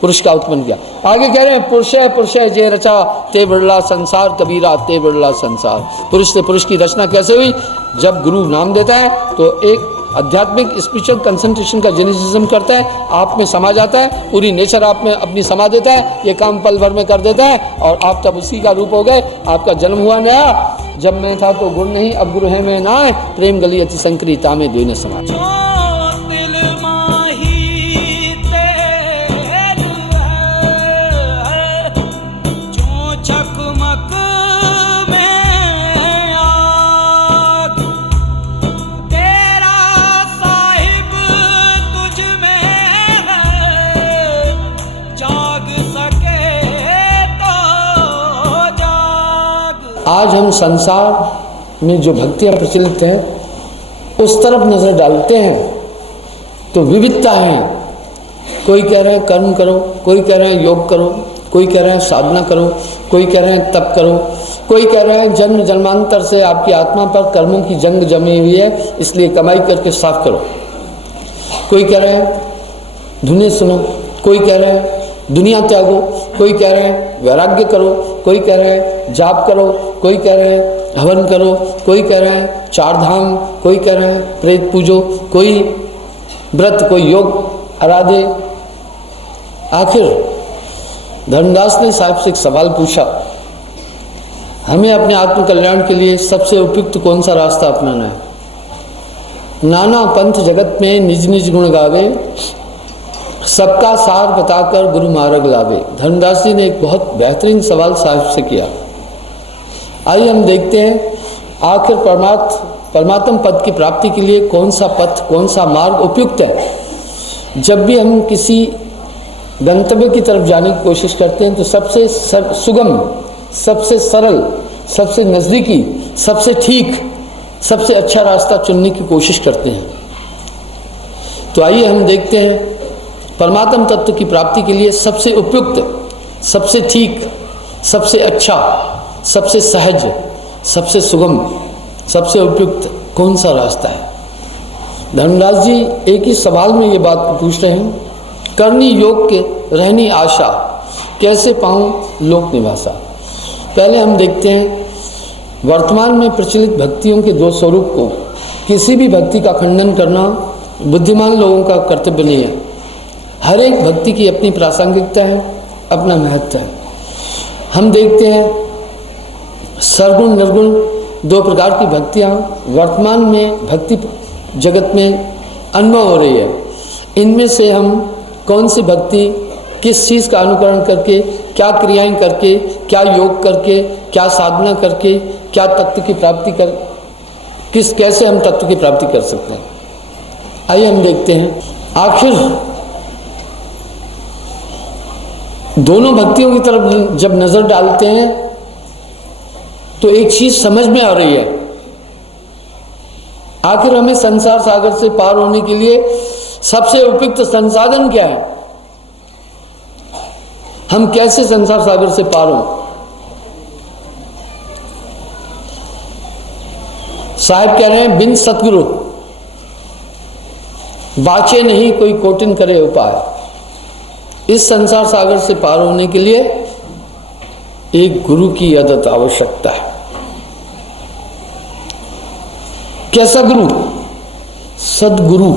पुरुष का उत्पन्न किया। आगे कह रहे हैं पुरुष है जे रचा ते बिरला संसार, कबीरा ते बिरला संसार। पुरुष से पुरुष की रचना कैसे हुई? जब गुरु नाम देता है तो एक आध्यात्मिक स्पिरिचुअल कंसंट्रेशन का जेनिसिज्म करता है, आप में समा जाता है, पूरी नेचर आप में अपनी समा देता है, ये काम पल भर में कर देता है और आप तब उसी का रूप हो गए। आपका जन्म हुआ नया, जब मैं था तो गुण नहीं, अब गुरु है मैं ना, प्रेम गली अति संकरिता में द्विने समाज। आज हम संसार में जो भक्तियाँ प्रचलित हैं उस तरफ नज़र डालते हैं तो विविधता है। कोई कह रहे हैं कर्म करो, कोई कह रहे हैं योग करो, कोई कह रहे हैं साधना करो, कोई कह रहे हैं तप करो, कोई कह रहे हैं जन्म जन्मांतर से आपकी आत्मा पर कर्मों की जंग जमी हुई है, इसलिए कमाई करके साफ करो। कोई कह रहे हैं धुनें सुनो, कोई कह रहे हैं दुनिया त्यागो, कोई कह रहे हैं वैराग्य करो, कोई कह रहे हैं जाप करो, कोई कह रहे हैं हवन करो, कोई कह रहे हैं चार धाम, कोई कह रहे हैं प्रेत पूजो, कोई व्रत, कोई योग आराधे। आखिर धर्मदास ने साहब से एक सवाल पूछा, हमें अपने आत्म कल्याण के लिए सबसे उपयुक्त कौन सा रास्ता अपनाना है? नाना पंथ जगत में निज निज गुण गावे, सबका सार बताकर गुरु मार्ग लावे। धर्मदास जी ने एक बहुत बेहतरीन सवाल साहब से किया। आइए हम देखते हैं आखिर परमात्म पद की प्राप्ति के लिए कौन सा पथ, कौन सा मार्ग उपयुक्त है। जब भी हम किसी गंतव्य की तरफ जाने की कोशिश करते हैं तो सबसे सुगम, सबसे सरल, सबसे नज़दीकी, सबसे ठीक, सबसे अच्छा रास्ता चुनने की कोशिश करते हैं। तो आइए हम देखते हैं परमात्म तत्व की प्राप्ति के लिए सबसे उपयुक्त, सबसे ठीक, सबसे अच्छा, सबसे सहज, सबसे सुगम, सबसे उपयुक्त कौन सा रास्ता है। धर्मदास जी एक ही सवाल में ये बात पूछ रहे हैं, करनी योग के रहनी आशा, कैसे पाऊँ लोक निवासा। पहले हम देखते हैं वर्तमान में प्रचलित भक्तियों के दो स्वरूप को। किसी भी भक्ति का खंडन करना बुद्धिमान लोगों का कर्तव्य नहीं है। हर एक भक्ति की अपनी प्रासंगिकता है, अपना महत्व है। हम देखते हैं सरगुण निर्गुण दो प्रकार की भक्तियाँ वर्तमान में भक्ति जगत में अनुभव हो रही है। इनमें से हम कौन सी भक्ति किस चीज़ का अनुकरण करके, क्या क्रियाएं करके, क्या योग करके, क्या साधना करके, क्या तत्व की प्राप्ति कैसे हम तत्व की प्राप्ति कर सकते हैं। आइए हम देखते हैं आखिर दोनों भक्तियों की तरफ जब नज़र डालते हैं तो एक चीज़ समझ में आ रही है। आखिर हमें संसार सागर से पार होने के लिए सबसे उपयुक्त संसाधन क्या है? हम कैसे संसार सागर से पार हों? साहब कह रहे हैं बिन सतगुरु बाचे नहीं कोई कोटिन करे उपाय। इस संसार सागर से पार होने के लिए एक गुरु की आदत आवश्यकता है। कैसा गुरु? सदगुरु।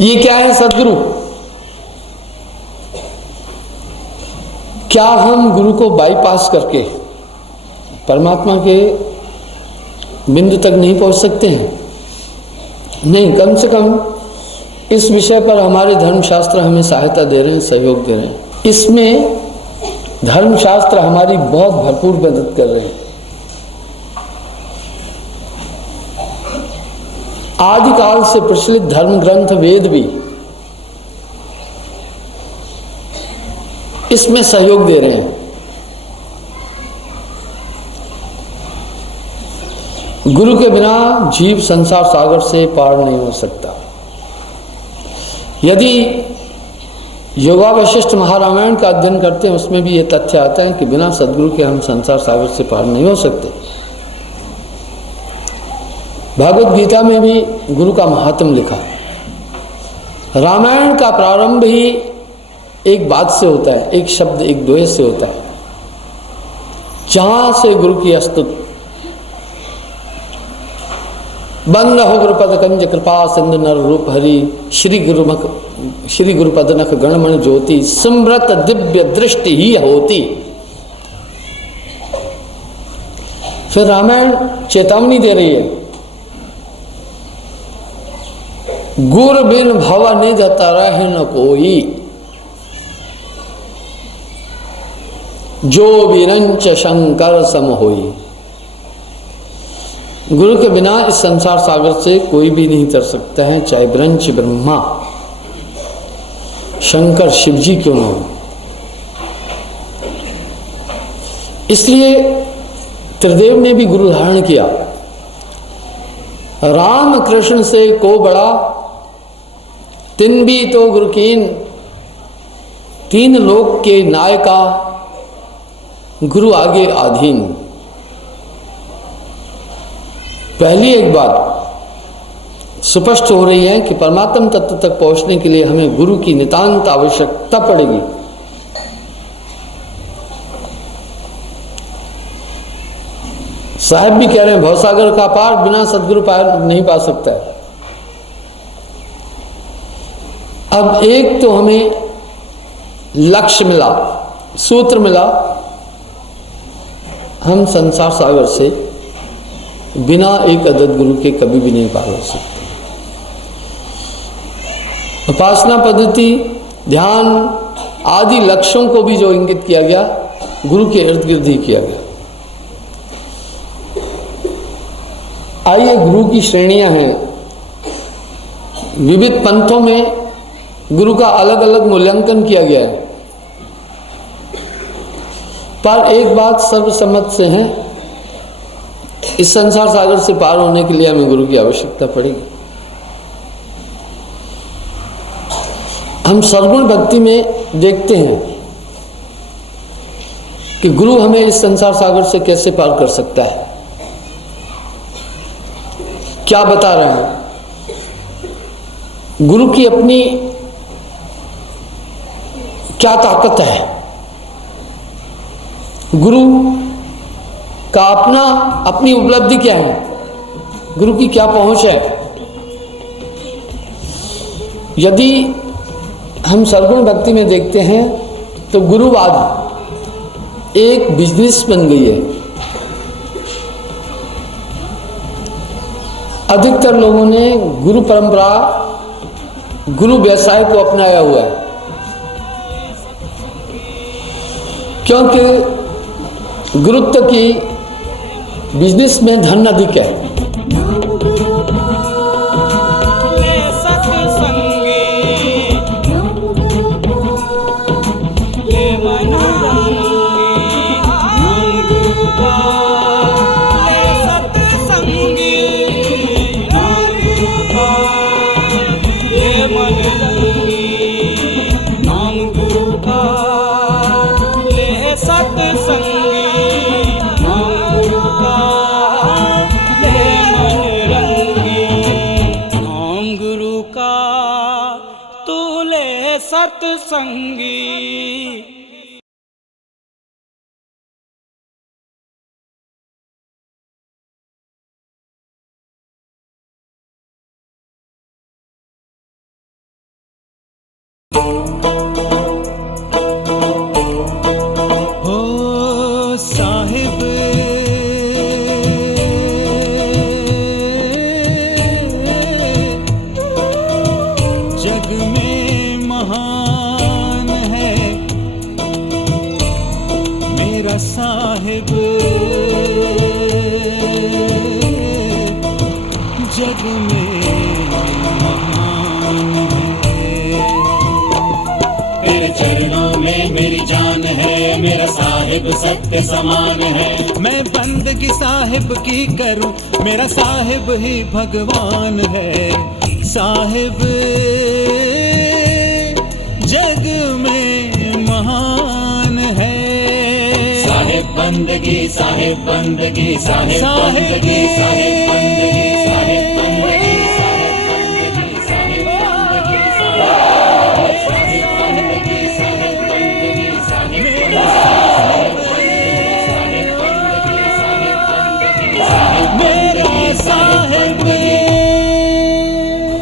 ये क्या है सदगुरु? क्या हम गुरु को बाईपास करके परमात्मा के बिंदु तक नहीं पहुंच सकते हैं? नहीं, कम से कम इस विषय पर हमारे धर्मशास्त्र हमें सहायता दे रहे हैं, सहयोग दे रहे हैं। इसमें धर्मशास्त्र हमारी बहुत भरपूर मदद कर रहे हैं। आदिकाल से प्रचलित धर्म ग्रंथ वेद भी इसमें सहयोग दे रहे हैं। गुरु के बिना जीव संसार सागर से पार नहीं हो सकता। यदि योगा वशिष्ठ महारामायण का अध्ययन करते हैं, उसमें भी ये तथ्य आता है कि बिना सदगुरु के हम संसार सागर से पार नहीं हो सकते। भगवत गीता में भी गुरु का महात्म लिखा। रामायण का प्रारंभ ही एक बात से होता है, एक शब्द, एक दोहे से होता है, जहां से गुरु की अस्तुत बंद हो गुरुपद कंज कृपा सिंधु नर रूप हरि श्री गुरुपद नख गणमण ज्योति समृत दिव्य दृष्टि ही होती। फिर रामायण चेतावनी दे रही है, गुर बिन भव निज तरह न कोई, जो विरंच शंकर सम होई। गुरु के बिना इस संसार सागर से कोई भी नहीं तर सकता है, चाहे विरंच ब्रह्मा शंकर शिव जी क्यों ना हो। इसलिए त्रिदेव ने भी गुरु धारण किया। राम कृष्ण से को बड़ा तिन भी तो गुरु कीन, तीन लोक के नायका गुरु आगे आधीन। पहली एक बात स्पष्ट हो रही है कि परमात्म तत्व तक पहुंचने के लिए हमें गुरु की नितांत आवश्यकता पड़ेगी। साहब भी कह रहे हैं भवसागर का पार बिना सदगुरु पार नहीं पा सकता है। अब एक तो हमें लक्ष्य मिला, सूत्र मिला, हम संसार सागर से बिना एक अदद गुरु के कभी भी नहीं पार हो सकते। उपासना पद्धति, ध्यान आदि लक्ष्यों को भी जो इंगित किया गया, गुरु के इर्द गिर्द ही किया गया। आइए, गुरु की श्रेणियां हैं। विविध पंथों में गुरु का अलग अलग मूल्यांकन किया गया है, पर एक बात सर्वसम्मत से है, इस संसार सागर से पार होने के लिए हमें गुरु की आवश्यकता पड़ेगी। हम सर्वगुण भक्ति में देखते हैं कि गुरु हमें इस संसार सागर से कैसे पार कर सकता है। क्या बता रहे हैं? गुरु की अपनी क्या ताकत है, गुरु का अपनी उपलब्धि क्या है, गुरु की क्या पहुंच है। यदि हम सर्वगुण भक्ति में देखते हैं तो गुरुवाद एक बिजनेस बन गई है। अधिकतर लोगों ने गुरु परंपरा, गुरु व्यवसाय को अपनाया हुआ है, क्योंकि गुरुत्व की बिजनेस में धन अधिक है। सत्संगी साहिब जग में महान है। तेरे चरणों में मेरी जान है, मेरा साहिब सत्य समान है। मैं बंदगी साहिब की करूं, मेरा साहिब ही भगवान है। साहिब जग में महान है। साहिब बंदगी, साहिब बंदगी, साहिब बंदगी, साहिब बंदगी, साहिब बंदगी, साहिब बंदगी, साहिब बंदगी, साहिब बंदगी, साहिब बंदगी, साहिब बंदगी, साहिब बंदगी।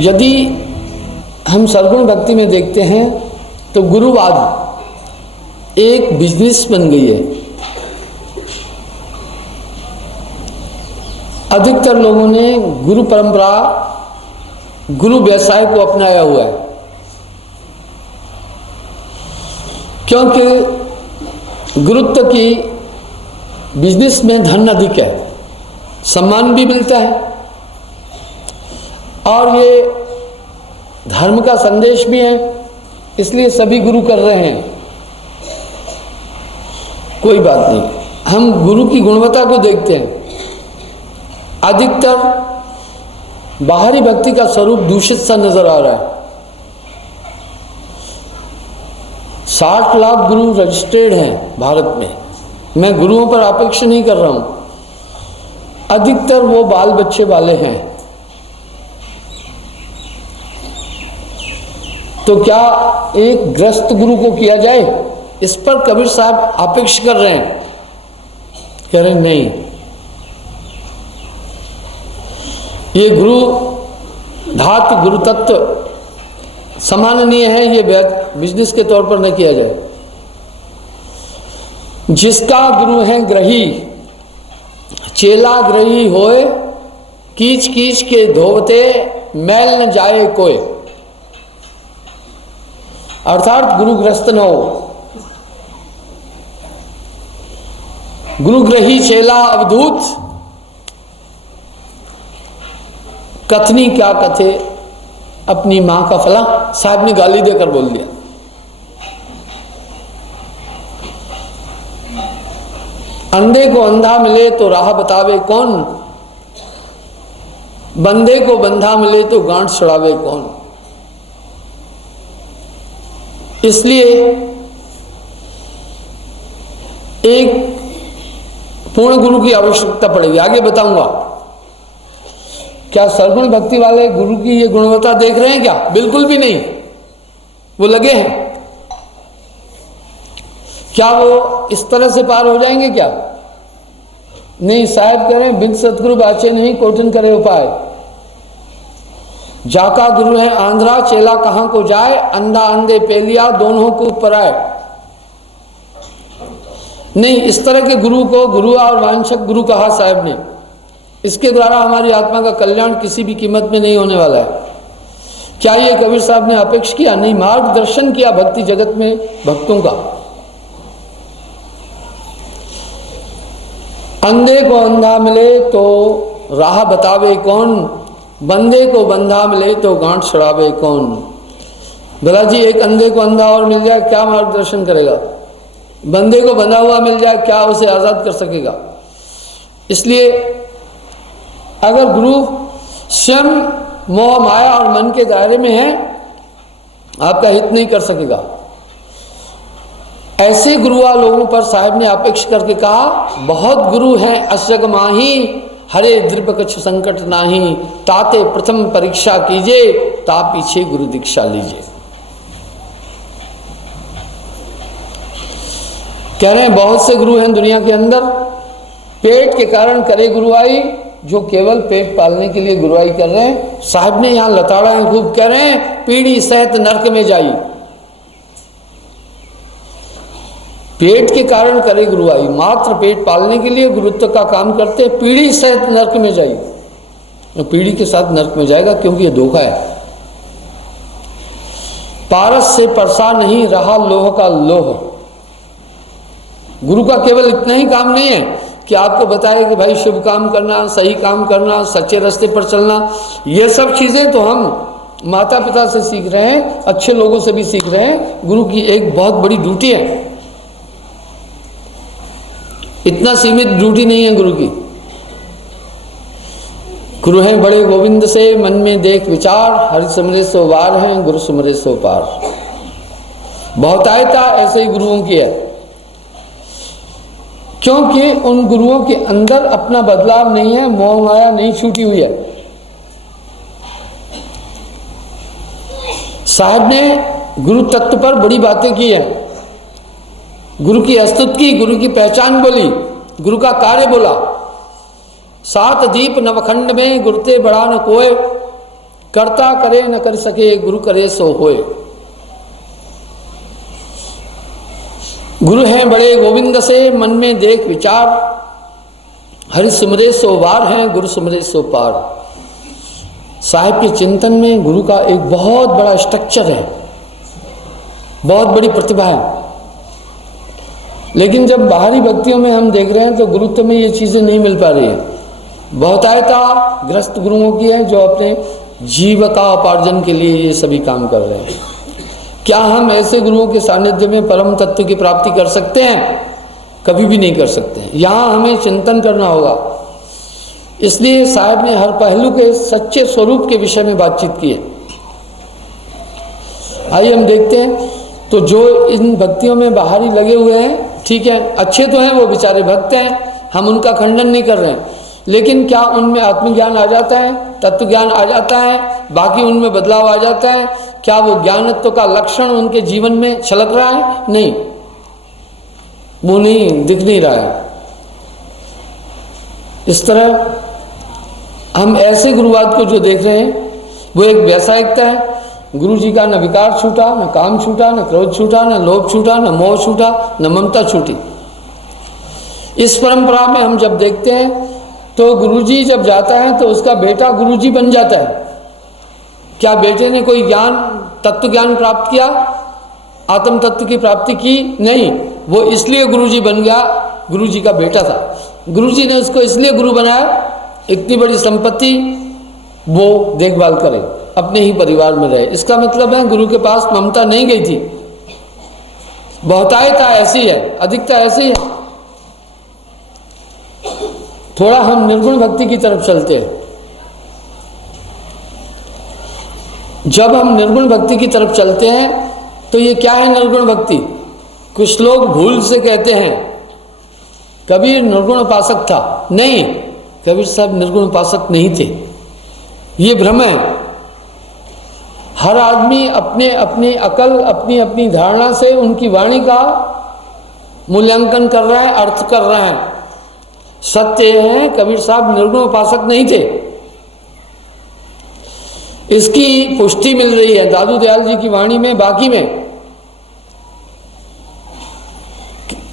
यदि हम सरगुण भक्ति में देखते हैं तो गुरुवाद एक बिजनेस बन गई है। अधिकतर लोगों ने गुरु परंपरा, गुरु व्यवसाय को अपनाया हुआ है, क्योंकि गुरुत्व की बिजनेस में धन अधिक है, सम्मान भी मिलता है और ये धर्म का संदेश भी है, इसलिए सभी गुरु कर रहे हैं। कोई बात नहीं, हम गुरु की गुणवत्ता को देखते हैं। अधिकतर बाहरी भक्ति का स्वरूप दूषित सा नजर आ रहा है। 60 लाख गुरु रजिस्टर्ड हैं भारत में। मैं गुरुओं पर अपेक्षा नहीं कर रहा हूं, अधिकतर वो बाल बच्चे वाले हैं। तो क्या एक ग्रस्त गुरु को किया जाए? इस पर कबीर साहब अपेक्षा कर रहे हैं, कह रहे नहीं, ये गुरु धातु गुरु तत्व सम्माननीय है, ये बिजनेस के तौर पर न किया जाए। जिसका गुरु है ग्रही, चेला ग्रही होए, कीच कीच के धोवते मैल न जाए कोई। अर्थात गुरुग्रस्त न हो। गुरुग्रही चेला अवधूत, कथनी क्या कथे अपनी मां का फला। साहब ने गाली देकर बोल दिया। अंधे को अंधा मिले तो राह बतावे कौन, बंधे को बंधा मिले तो गांठ छुड़ावे कौन। इसलिए एक पूर्ण गुरु की आवश्यकता पड़ेगी। आगे बताऊंगा। क्या सरगुण भक्ति वाले गुरु की ये गुणवत्ता देख रहे हैं क्या? बिल्कुल भी नहीं। वो लगे हैं। क्या वो इस तरह से पार हो जाएंगे क्या? नहीं। साहब कह रहे हैं बिन सतगुरु बाचे नहीं, कोटन करे उपाय। जाका गुरु है आंध्रा, चेला कहां को जाए, अंधा अंधे पेलिया दोनों को ऊपर आए। नहीं, इस तरह के गुरु को गुरु और वांछक गुरु कहा साहब ने। इसके द्वारा हमारी आत्मा का कल्याण किसी भी कीमत में नहीं होने वाला है। क्या ये कबीर साहब ने अपेक्षा किया? नहीं, मार्गदर्शन किया भक्ति जगत में भक्तों का। अंधे को अंधा मिले तो राह बतावे कौन, बंदे को बंधा मिले तो गांठ छुड़ावे कौन। भला जी, एक अंधे को अंधा और मिल जाए, क्या मार्गदर्शन करेगा? बंदे को बंधा हुआ मिल जाए, क्या उसे आजाद कर सकेगा? इसलिए अगर गुरु स्वयं मोह माया और मन के दायरे में है, आपका हित नहीं कर सकेगा। ऐसे गुरुआ लोगों पर साहब ने अपेक्षा करके कहा, बहुत गुरु हैं अशग माही, हरे द्रिप कछ संकट नाही, ताते प्रथम परीक्षा कीजिए, ता पीछे गुरु दीक्षा लीजिए। कह रहे हैं बहुत से गुरु हैं दुनिया के अंदर, पेट के कारण करे गुरुआई, जो केवल पेट पालने के लिए गुरुआई कर रहे हैं। साहब ने यहां लताड़ा है खूब, कह रहे हैं पीढ़ी सहित नरक में जाई। पेट के कारण करे गुरुआई, मात्र पेट पालने के लिए गुरुत्व का काम करते, पीढ़ी सहित नरक में जाई। तो पीढ़ी के साथ नरक में जाएगा, क्योंकि ये धोखा है। पारस से परसा नहीं रहा लोह का लोह। गुरु का केवल इतना ही काम नहीं है कि आपको बताए कि भाई शुभ काम करना, सही काम करना, सच्चे रास्ते पर चलना। ये सब चीज़ें तो हम माता पिता से सीख रहे हैं, अच्छे लोगों से भी सीख रहे हैं। गुरु की एक बहुत बड़ी ड्यूटी है, इतना सीमित ड्यूटी नहीं है गुरु की। गुरु हैं बड़े गोविंद से मन में देख विचार, हरि सुमरे सो वार हैं, गुरु सुमरे सो पार। बहुतायता ऐसे ही गुरुओं की है, क्योंकि उन गुरुओं के अंदर अपना बदलाव नहीं है, मोह माया नहीं छूटी हुई है। साहब ने गुरु तत्व पर बड़ी बातें की है, गुरु की अस्तुत की, गुरु की पहचान बोली, गुरु का कार्य बोला। 7 दीप नवखंड में गुरुते बड़ा न कोय, करता करे न कर सके, गुरु करे सो होए। गुरु हैं बड़े गोविंद से मन में देख विचार, हरि सुमरे सो वार हैं, गुरु सुमरे सो पार। साहिब के चिंतन में गुरु का एक बहुत बड़ा स्ट्रक्चर है, बहुत बड़ी प्रतिभा है। लेकिन जब बाहरी भक्तियों में हम देख रहे हैं तो गुरुत्व में ये चीज़ें नहीं मिल पा रही है। बहुतायता ग्रस्त गुरुओं की है जो अपने जीविका उपार्जन के लिए ये सभी काम कर रहे हैं। क्या हम ऐसे गुरुओं के सानिध्य में परम तत्व की प्राप्ति कर सकते हैं? कभी भी नहीं कर सकते हैं। यहाँ हमें चिंतन करना होगा। इसलिए साहब ने हर पहलू के सच्चे स्वरूप के विषय में बातचीत की है। आइए हम देखते हैं। तो जो इन भक्तियों में बाहरी लगे हुए हैं, ठीक है, अच्छे तो हैं, वो बेचारे भक्त हैं, हम उनका खंडन नहीं कर रहे हैं, लेकिन क्या उनमें आत्मज्ञान आ जाता है, तत्व ज्ञान आ जाता है, बाकी उनमें बदलाव आ जाता है? क्या वो ज्ञानत्व का लक्षण उनके जीवन में छलक रहा है? नहीं, वो नहीं दिख नहीं रहा है। इस तरह हम ऐसे गुरुवाद को जो देख रहे हैं वो एक व्यावसायिकता है। गुरु जी का न विकार छूटा, न काम छूटा, न क्रोध छूटा, न लोभ छूटा, न मोह छूटा, न ममता छूटी। इस परंपरा में हम जब देखते हैं तो गुरुजी जब जाता है तो उसका बेटा गुरुजी बन जाता है। क्या बेटे ने कोई ज्ञान, तत्व ज्ञान प्राप्त किया, आत्म तत्व की प्राप्ति की? नहीं, वो इसलिए गुरुजी बन गया, गुरुजी का बेटा था। गुरुजी ने उसको इसलिए गुरु बनाया, इतनी बड़ी संपत्ति वो देखभाल करे, अपने ही परिवार में रहे। इसका मतलब है गुरु के पास ममता नहीं गई थी। बहुतायता ऐसी है, अधिकता ऐसी है। थोड़ा हम निर्गुण भक्ति की तरफ चलते हैं। जब हम निर्गुण भक्ति की तरफ चलते हैं तो ये क्या है निर्गुण भक्ति? कुछ लोग भूल से कहते हैं कबीर निर्गुण उपासक था। नहीं, कबीर साहब निर्गुण उपासक नहीं थे, ये भ्रम है। हर आदमी अपने अपनी अकल, अपनी अपनी धारणा से उनकी वाणी का मूल्यांकन कर रहा है, अर्थ कर रहा है। सत्य है कबीर साहब निर्गुण उपासक नहीं थे। इसकी पुष्टि मिल रही है दादू दयाल जी की वाणी में। बाकी में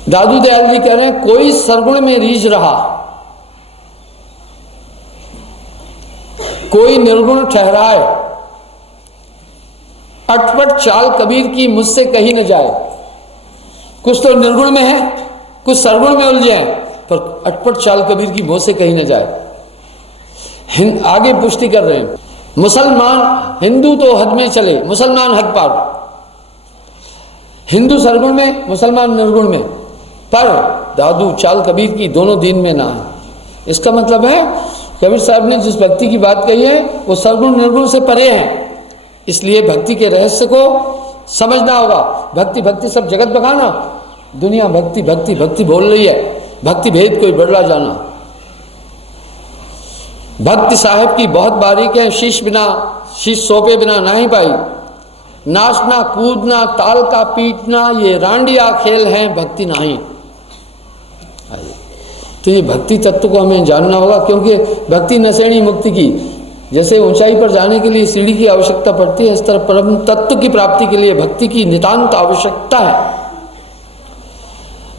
दादू दयाल जी कह रहे हैं कोई सरगुण में रीझ रहा, कोई निर्गुण ठहराए, अटपट चाल कबीर की मुझसे कही न जाए। कुछ तो निर्गुण में है, कुछ सरगुण में उलझे हैं, पर अटपट चाल कबीर की मुझ से कही न जाए। आगे पुष्टि कर रहे हैं, मुसलमान हिंदू तो हद में चले, मुसलमान हद पार। हिंदू सरगुण में, मुसलमान निर्गुण में, पर दादू चाल कबीर की दोनों दीन में ना है। इसका मतलब है कबीर साहब ने जिस भक्ति की बात कही है वो सरगुण निर्गुण से परे है। इसलिए भक्ति के रहस्य को समझना होगा। भक्ति भक्ति सब जगत बखाना, दुनिया भक्ति भक्ति भक्ति बोल रही है, भक्ति भेद कोई बदला जाना। भक्ति साहिब की बहुत बारीक है, शीश बिना, शीश सोपे बिना नहीं पाई। नाचना कूदना ताल का पीटना ये रांडिया खेल है, भक्ति नहीं। तो ये भक्ति तत्व को हमें जानना होगा, क्योंकि भक्ति नशेणी मुक्ति की, जैसे ऊंचाई पर जाने के लिए सीढ़ी की आवश्यकता पड़ती है, इस तरह परम तत्व की प्राप्ति के लिए भक्ति की नितांत आवश्यकता है।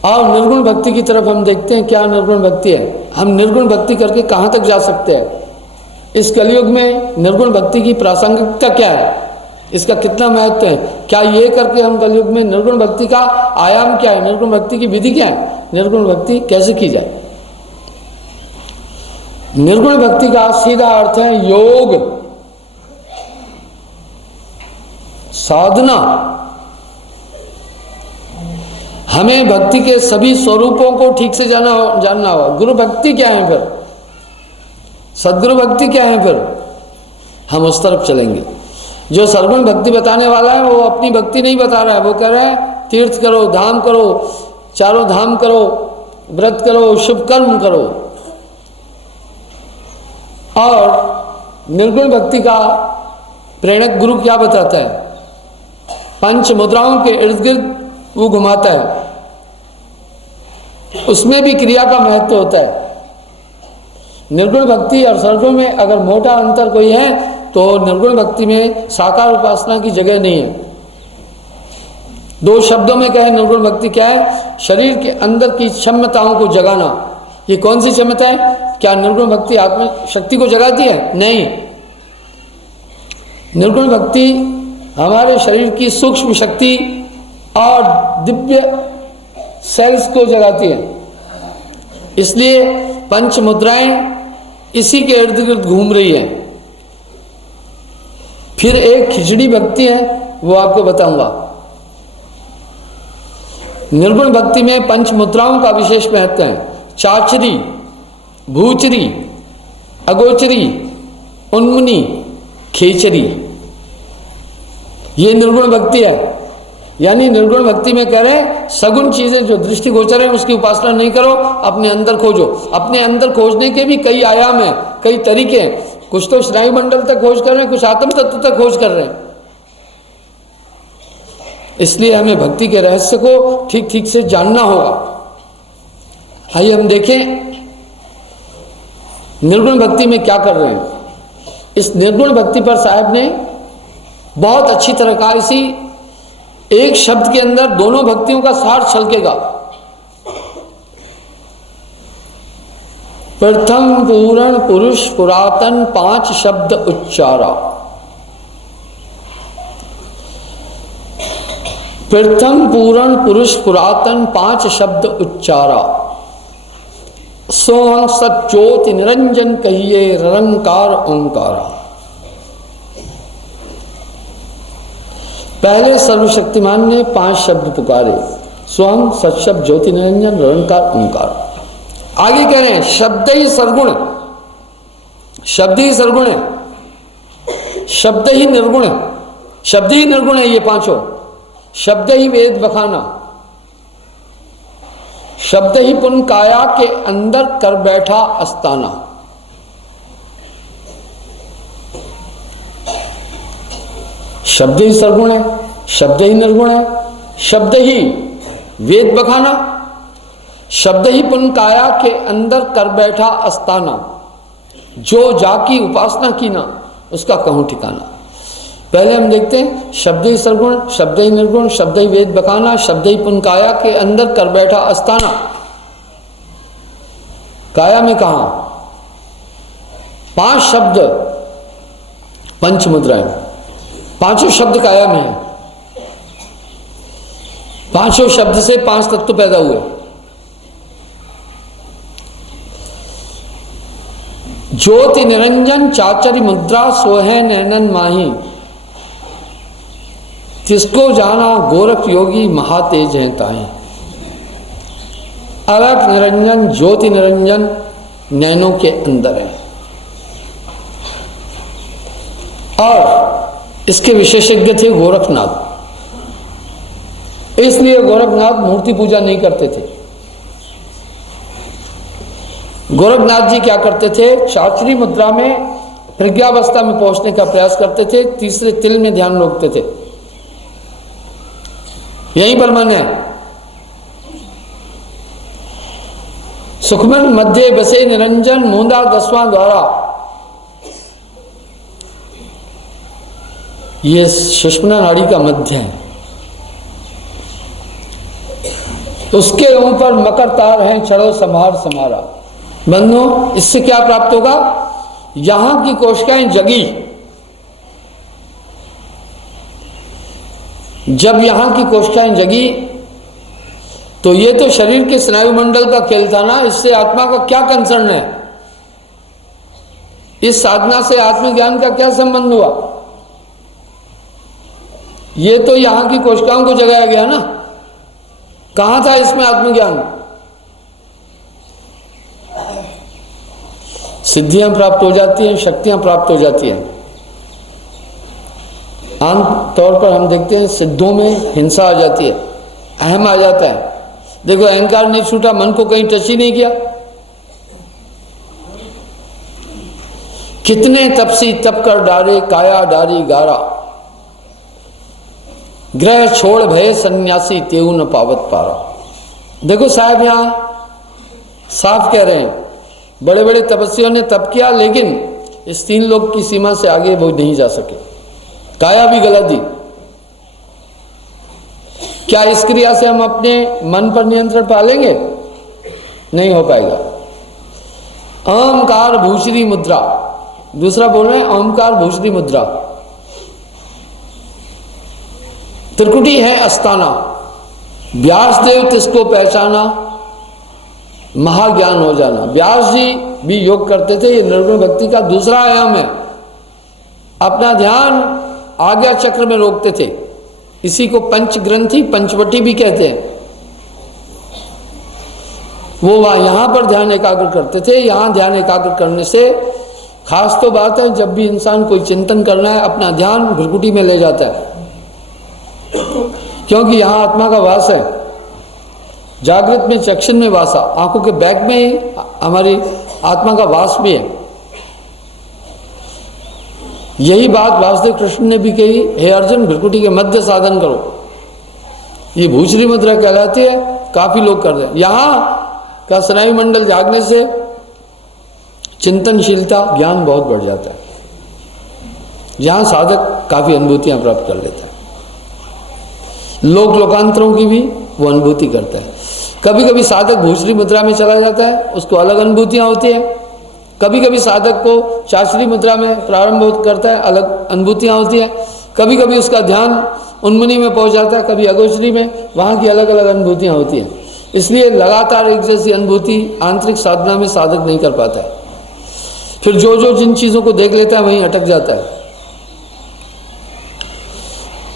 और निर्गुण भक्ति की तरफ हम देखते हैं क्या निर्गुण भक्ति है। हम निर्गुण भक्ति करके कहाँ तक जा सकते हैं? इस कलयुग में निर्गुण भक्ति की प्रासंगिकता क्या है? इसका कितना महत्व है। क्या ये करके हम कलयुग में निर्गुण भक्ति का आयाम क्या है, निर्गुण भक्ति की विधि क्या है, निर्गुण भक्ति कैसे की जाए। निर्गुण भक्ति का सीधा अर्थ है योग, साधना। हमें भक्ति के सभी स्वरूपों को ठीक से जानना होगा। गुरु भक्ति क्या है, फिर सदगुरु भक्ति क्या है, फिर हम उस तरफ चलेंगे। जो सरगुण भक्ति बताने वाला है वो अपनी भक्ति नहीं बता रहा है, वो कह रहा है तीर्थ करो, धाम करो, चारों धाम करो, व्रत करो, शुभ कर्म करो। और निर्गुण भक्ति का प्रेरक गुरु क्या बताता है, पंच मुद्राओं के इर्द गिर्द वो घुमाता है, उसमें भी क्रिया का महत्व होता है। निर्गुण भक्ति और सरगुण में अगर मोटा अंतर कोई है तो निर्गुण भक्ति में साकार उपासना की जगह नहीं है। दो शब्दों में कहें निर्गुण भक्ति क्या है, शरीर के अंदर की क्षमताओं को जगाना। ये कौन सी क्षमता है, क्या निर्गुण भक्ति आत्म शक्ति को जगाती है? नहीं, निर्गुण भक्ति हमारे शरीर की सूक्ष्म शक्ति और दिव्य सेल्स को जगाती है। इसलिए पंच मुद्राएं इसी के इर्द गिर्द घूम रही है। फिर एक खिचड़ी भक्ति है, वो आपको बताऊंगा। निर्गुण भक्ति में पंच मुद्राओं का विशेष महत्व है। चाचरी, भूचरी, अगोचरी, उन्मुनी, खेचरी, ये निर्गुण भक्ति है। यानी निर्गुण भक्ति में कह रहे हैं सगुण चीजें जो दृष्टिगोचर है उसकी उपासना नहीं करो, अपने अंदर खोजो। अपने अंदर खोजने के भी कई आयाम हैं, कई तरीके हैं। कुछ तो स्नायु मंडल तक खोज कर रहे हैं, कुछ आत्म तत्व तक खोज कर रहे हैं। इसलिए हमें भक्ति के रहस्य को ठीक ठीक से जानना होगा। आइए हम देखें निर्गुण भक्ति में क्या कर रहे हैं। इस निर्गुण भक्ति पर साहब ने बहुत अच्छी तरह कहा। इसी एक शब्द के अंदर दोनों भक्तियों का सार छलकेगा। प्रथम पूर्ण पुरुष पुरातन 5 शब्द उच्चारा। प्रथम पूर्ण पुरुष पुरातन 5 शब्द उच्चारा। सोहं सच्चोति निरंजन कहिए निरंकार ओंकारा। पहले सर्वशक्तिमान ने 5 शब्द पुकारे, स्वयं सत्शब्द ज्योति निरंजन निरंकार ओंकार। आगे कह रहे हैं शब्द ही सरगुण, शब्द ही सरगुण है, शब्द ही निर्गुण है, शब्द ही निर्गुण है। ये पांचों शब्द ही वेद बखाना, शब्द ही पुन काया के अंदर कर बैठा अस्ताना। शब्द ही सरगुण है, शब्द ही निर्गुण है, शब्द ही वेद बखाना, शब्द ही पुन काया के अंदर कर बैठा अस्ताना। जो जाकी उपासना की ना उसका कहूं ठिकाना। पहले हम देखते हैं शब्द ही सरगुण, शब्द ही निर्गुण, शब्द ही वेद बखाना, शब्द ही पुन काया के अंदर कर बैठा अस्ताना। काया में कहा 5 शब्द पंच मुद्राएं, पांचों शब्द काया में है। पांचों शब्द से 5 तत्व पैदा हुए। ज्योति निरंजन चाचरी मुद्रा सोहे नैनन माही। किसको जाना गोरख योगी महातेज हैं ताही। अलख निरंजन ज्योति निरंजन नैनों के अंदर है। और इसके विशेषज्ञ थे गोरखनाथ। इसलिए गोरखनाथ मूर्ति पूजा नहीं करते थे। गोरखनाथ जी क्या करते थे, चाचरी मुद्रा में प्रज्ञावस्था में पहुंचने का प्रयास करते थे। तीसरे तिल में ध्यान रोकते थे। यहीं पर मन है। सुखमन मध्य बसे निरंजन मूंदा 10वां द्वारा। ये सुषुम्ना नाड़ी का मध्य है। उसके ऊपर मकर तार है, चढ़ो संभार समारा। बंधु, इससे क्या प्राप्त होगा, यहां की कोशिकाएं जगी, जब यहाँ की कोशिकाएं जगी तो ये तो शरीर के स्नायु मंडल का खेल था ना, इससे आत्मा का क्या कंसर्न है? इस साधना से आत्मज्ञान का क्या संबंध हुआ? ये तो यहां की कोशिकाओं को जगाया गया ना, कहां था इसमें आत्मज्ञान? सिद्धियां प्राप्त हो जाती हैं, शक्तियां प्राप्त हो जाती हैं। आम तौर पर हम देखते हैं सिद्धों में हिंसा आ जाती है, अहम आ जाता है। देखो अहंकार नहीं छूटा, मन को कहीं टच ही नहीं किया। कितने तपसी तप कर डारे, काया डारी गारा, ग्रह छोड़ भय सन्यासी तेऊ न पावत पारा। देखो साहब यहां साफ कह रहे हैं, बड़े बड़े तपस्वियों ने तप किया लेकिन इस 3 लोक की सीमा से आगे वो नहीं जा सके, काया भी गलत दी। क्या इस क्रिया से हम अपने मन पर नियंत्रण पा लेंगे? नहीं हो पाएगा। ओमकार भूषरी मुद्रा, दूसरा बोल रहे हैं ओमकार भूषरी मुद्रा। त्रिकुटी है अस्ताना, व्यासदेव तिसको पहचाना, महाज्ञान हो जाना। व्यास जी भी योग करते थे, ये निर्गुण भक्ति का दूसरा आयाम है। अपना ध्यान आज्ञा चक्र में रोकते थे, इसी को पंचग्रंथि पंचवटी भी कहते हैं। वो यहां पर ध्यान एकाग्र करते थे। यहां ध्यान एकाग्र करने से खास तो बात है, जब भी इंसान कोई चिंतन करना है अपना ध्यान भ्रकुटी में ले जाता है, क्योंकि यहां आत्मा का वास है। जागृत में चक्षुन में वासा, आंखों के बैक में ही हमारी आत्मा का वास भी है। यही बात वासुदेव कृष्ण ने भी कही, हे अर्जुन भ्रकुटी के मध्य साधन करो। ये भूषरी मुद्रा कहलाती है, काफी लोग करते हैं। यहां का स्नायु मंडल जागने से चिंतनशीलता ज्ञान बहुत बढ़ जाता है। यहां साधक काफी अनुभूतियां प्राप्त कर लेता है, लोक लोकांतरों की भी वो अनुभूति करता है। कभी कभी साधक भूषरी मुद्रा में चला जाता है, उसको अलग अनुभूतियां होती है। कभी कभी साधक को चाचरी मुद्रा में प्रारंभ करता है, अलग अनुभूतियां होती है। कभी कभी उसका ध्यान उन्मुनी में पहुंच जाता है, कभी अगोचरी में, वहां की अलग अलग अनुभूतियां होती हैं। इसलिए लगातार एक जैसी अनुभूति आंतरिक साधना में साधक नहीं कर पाता है। फिर जो जिन चीजों को देख लेता है वहीं अटक जाता है।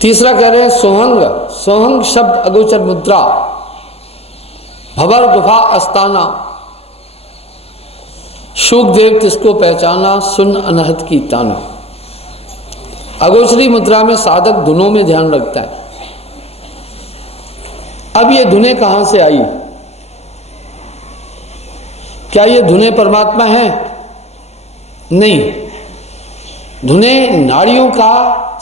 तीसरा कह रहे हैं सोहंग। सोहंग शब्द अगोचर मुद्रा, भवर गुफा अस्ताना, शुकदेव तिसको पहचाना, सुन अनहत की ताना। अगोचरी मुद्रा में साधक धुनों में ध्यान रखता है। अब ये धुनें कहां से आई? क्या ये धुनें परमात्मा है? नहीं, धुनें नाड़ियों का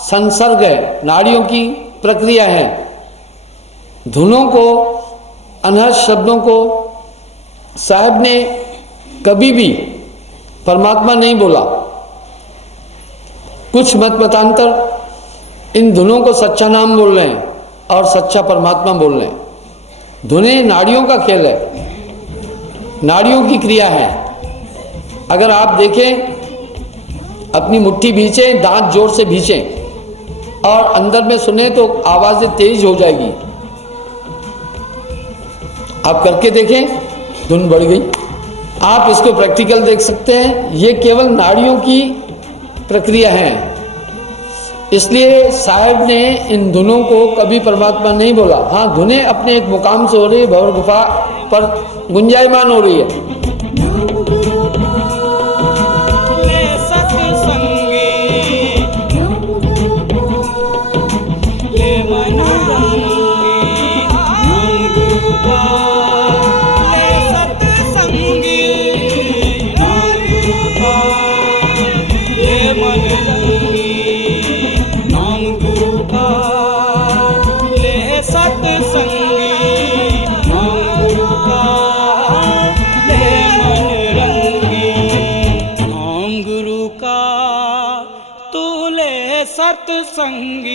संसर्ग है, नाड़ियों की प्रक्रिया है। धुनों को, अनहत शब्दों को साहब ने कभी भी परमात्मा नहीं बोला। कुछ मत मतांतर इन धुनों को सच्चा नाम बोल रहे हैं और सच्चा परमात्मा बोल रहे हैं। धुनें नाड़ियों का खेल है, नाड़ियों की क्रिया है। अगर आप देखें, अपनी मुट्ठी भींचें, दांत जोर से भींचें और अंदर में सुने तो आवाजें तेज हो जाएगी। आप करके देखें, धुन बढ़ गई। आप इसको प्रैक्टिकल देख सकते हैं। ये केवल नाड़ियों की प्रक्रिया है। इसलिए साहब ने इन धुनों को कभी परमात्मा नहीं बोला। हाँ, धुनें अपने एक मुकाम से हो रही है, भंवर गुफा पर गुंजायमान हो रही है। सत्संगी